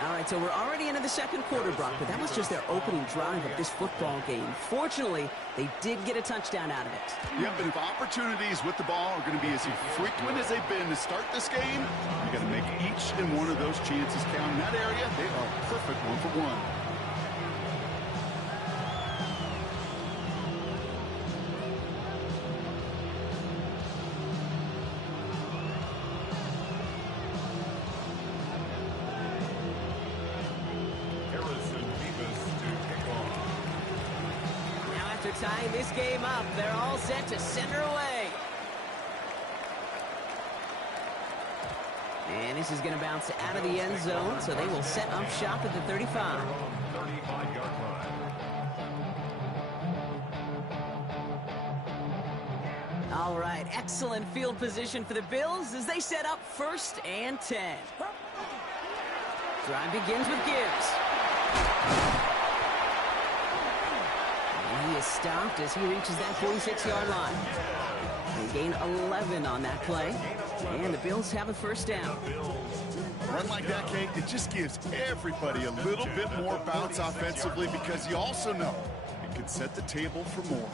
All right, so we're already into the 2nd quarter, Brock, but that was just their opening drive of this football game. Fortunately, they did get a touchdown out of it. Yep, and if opportunities with the ball are going to be as infrequent as they've been to start this game, you got to make each and one of those chances count. In that area, they are perfect 1-for-1. Tying this game up, they're all set to center away. And this is going to bounce out of the end zone, so they will set up shop at the 35. 35-yard line. All right, excellent field position for the Bills as they set up 1st and 10. Drive begins with Gibbs. He is stopped as he reaches that 46-yard line. They gain 11 on that play, and the Bills have a 1st down. Run like that, Kate, it just gives everybody a little bit more bounce offensively because you also know it can set the table for more.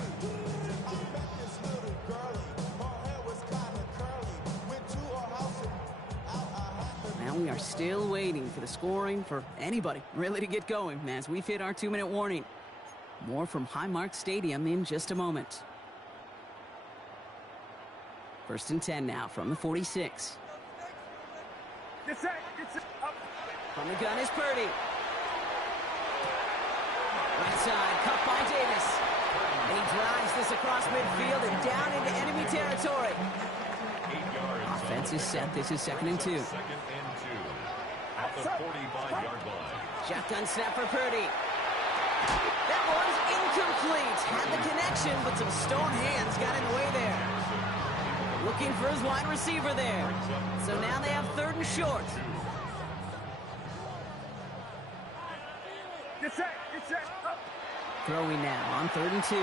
Now we are still waiting for the scoring for anybody really to get going as we've hit our 2-minute warning. More from Highmark Stadium in just a moment. 1st and 10 now from the 46. From the gun is Purdy. Right side, cut by Davis. And he drives this across midfield and down into enemy territory. Offense is set. This is 2nd and 2. 2nd and 2 at the 45-yard line. Shotgun snap for Purdy. That one's incomplete. Had the connection, but some stone hands got in the way there. Looking for his wide receiver there. So now they have 3rd and short. Throwing now on 3rd and 2.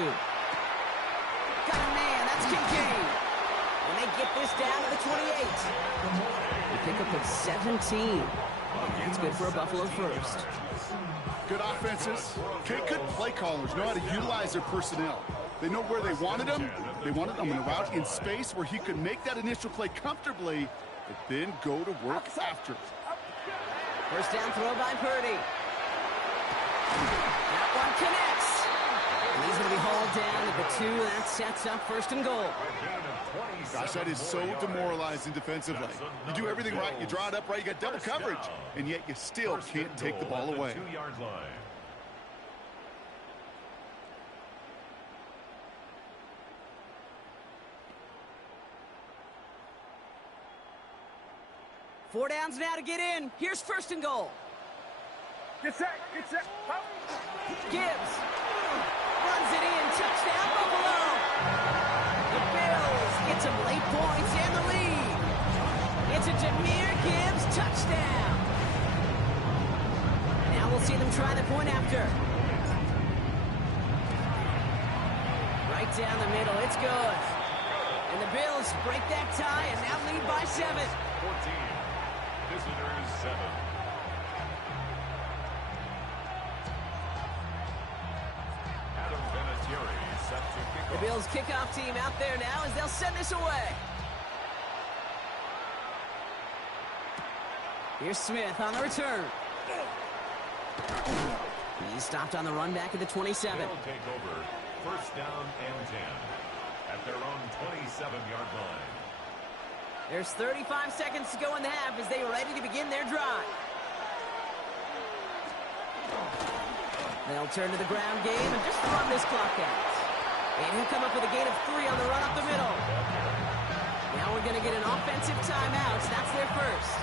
Got a man. That's Kincaid. And they get this down to the 28. They pick up at 17. That's good for a Buffalo 1st. Good offenses. Good play callers know how to utilize their personnel. They know where they wanted them. They wanted them in a route in space where he could make that initial play comfortably, but then go to work after. 1st down throw by Purdy. That one connects. And he's going to be hauled down at the 2. That sets up 1st and goal. Gosh, that is so demoralizing defensively. You do everything right, you draw it up right, you got double coverage, and yet you still can't take the ball away. 2-yard line. Four downs now to get in. Here's 1st and goal. Get set. Gibbs runs it in. Touchdown, Buffalo. The Bills get some late points and the lead. It's a Jahmyr Gibbs touchdown. Now we'll see them try the point after. Right down the middle. It's good. And the Bills break that tie and now lead by 7. 14. Visitors 7. The Bills kickoff team out there now as they'll send this away. Here's Smith on the return. He's stopped on the run back at the 27. They'll take over first down and 10 at their own 27-yard line. There's 35 seconds to go in the half as they are ready to begin their drive. They'll turn to the ground game and just run this clock out. And he'll come up with a gain of 3 on the run up the middle. Now we're going to get an offensive timeout. That's their first.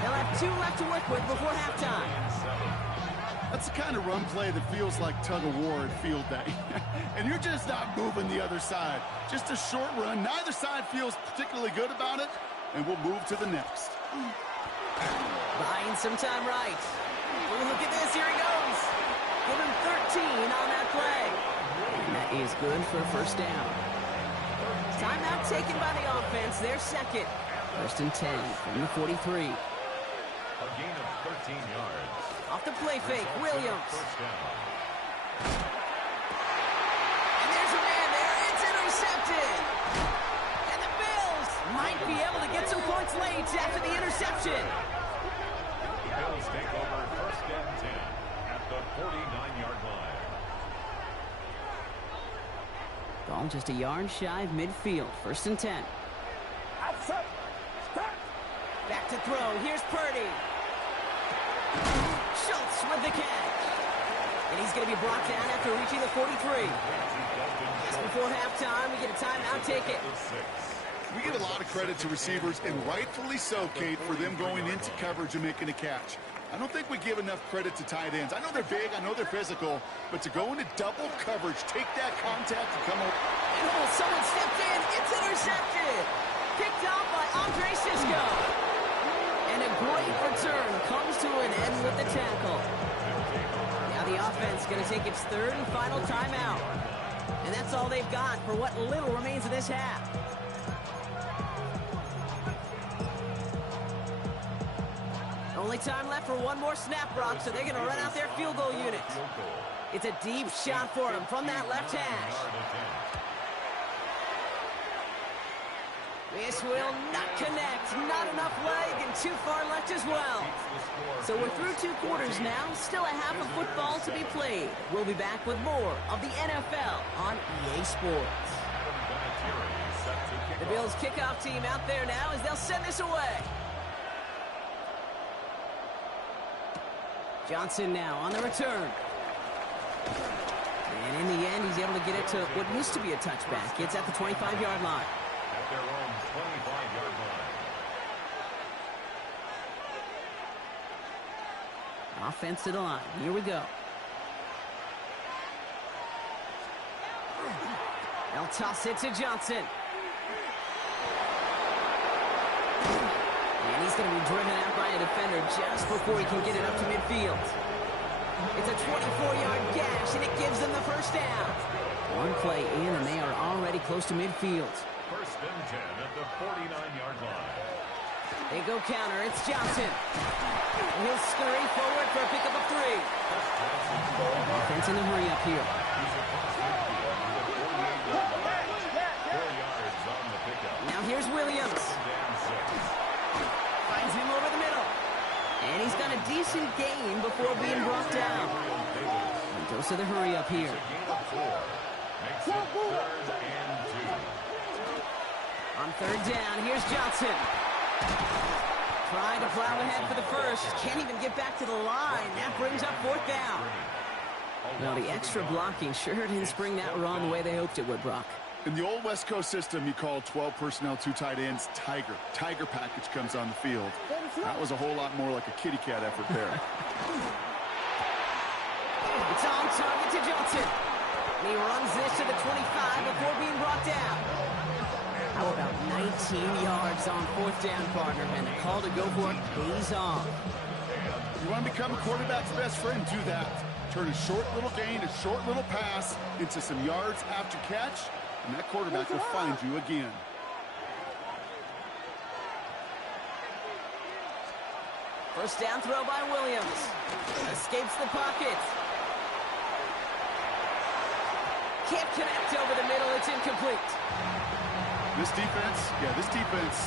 They'll have 2 left to work with before halftime. That's the kind of run play that feels like tug-of-war at field day. And you're just not moving the other side. Just a short run. Neither side feels particularly good about it, and we'll move to the next. Buying some time right. Oh, look at this. Here he goes. Give him 13 on that play. And that is good for a first down. Timeout taken by the offense. Their second. First and 10 from the 43. A gain of 13 yards. Off the play fake, Williams. First down. And there's a man there. It's intercepted. And the Bills might be able to get some points late after the interception. The Bills take over first and 10 at the 49-yard line. Ball just a yard shy of midfield. First and 10. Outside. Stop. Back to throw. Here's Purdy. Schultz with the catch. And he's going to be brought down after reaching the 43. Just before halftime, we get a timeout ticket. We give a lot of credit to receivers, and rightfully so, Kate, for them going into coverage and making a catch. I don't think we give enough credit to tight ends. I know they're big, I know they're physical, but to go into double coverage, take that contact and come over. Oh, someone stepped in. It's intercepted. Picked off by Andre Sisco. And a great return comes to an end with the tackle. Now the offense going to take its third and final timeout. And that's all they've got for what little remains of this half. Only time left for one more snap, Brock, so they're going to run out their field goal unit. It's a deep shot for him from that left hash. This will not connect. Not enough leg and too far left as well. So we're through 2 quarters now. Still a half of football to be played. We'll be back with more of the NFL on EA Sports. The Bills kickoff team out there now as they'll send this away. Johnson now on the return. And in the end, he's able to get it to what used to be a touchback. It's at the 25-yard line. At their own 25-yard line. Offense to the line. Here we go. They'll toss it to Johnson. And he's going to be driven out by a defender just before he can get it up to midfield. It's a 24-yard gash, and it gives them the first down. One play in, and they are already close to midfield. First and 10 at the 49-yard line. They go counter. It's Johnson. And he'll scurry forward for a pickup of 3. Offense in a hurry up here. 4 yards on the pickup. Now here's Williams. Finds him over the middle. And he's got a decent gain before being brought down. And goes to the hurry up here. Gain of 4. Makes it third and 2. On third down, here's Johnson. Trying to plow ahead for the first. Can't even get back to the line. That brings up 4th down. Well, the extra blocking sure didn't spring that run the way they hoped it would, Brock. In the old West Coast system, you called 12 personnel, 2 tight ends, Tiger. Tiger package comes on the field. That was a whole lot more like a kitty cat effort there. It's on target to Johnson. And he runs this to the 25 before being brought down. How about 19 yards on 4th down, partner? And the call to go for it pays off. You want to become a quarterback's best friend, do that. Turn a short little gain, a short little pass into some yards after catch, and that quarterback will find you again. First down throw by Williams. Escapes the pocket. Can't connect over the middle. It's incomplete. This defense,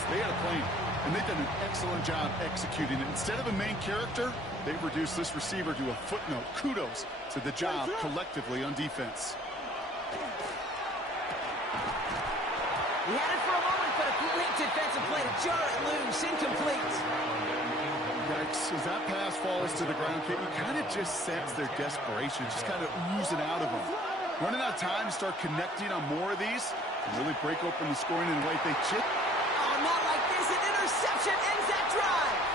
they had a plan, and they've done an excellent job executing it. Instead of a main character, they've reduced this receiver to a footnote. Kudos to the job collectively on defense. He had it for a moment, but a great defensive play to jar it loose. Incomplete. Yikes. As that pass falls to the ground, Kate, you kind of just sense their desperation, just kind of oozing out of them. Running out of time to start connecting on more of these and really break open the scoring in a way they chip. Oh, not like this. An interception ends that drive.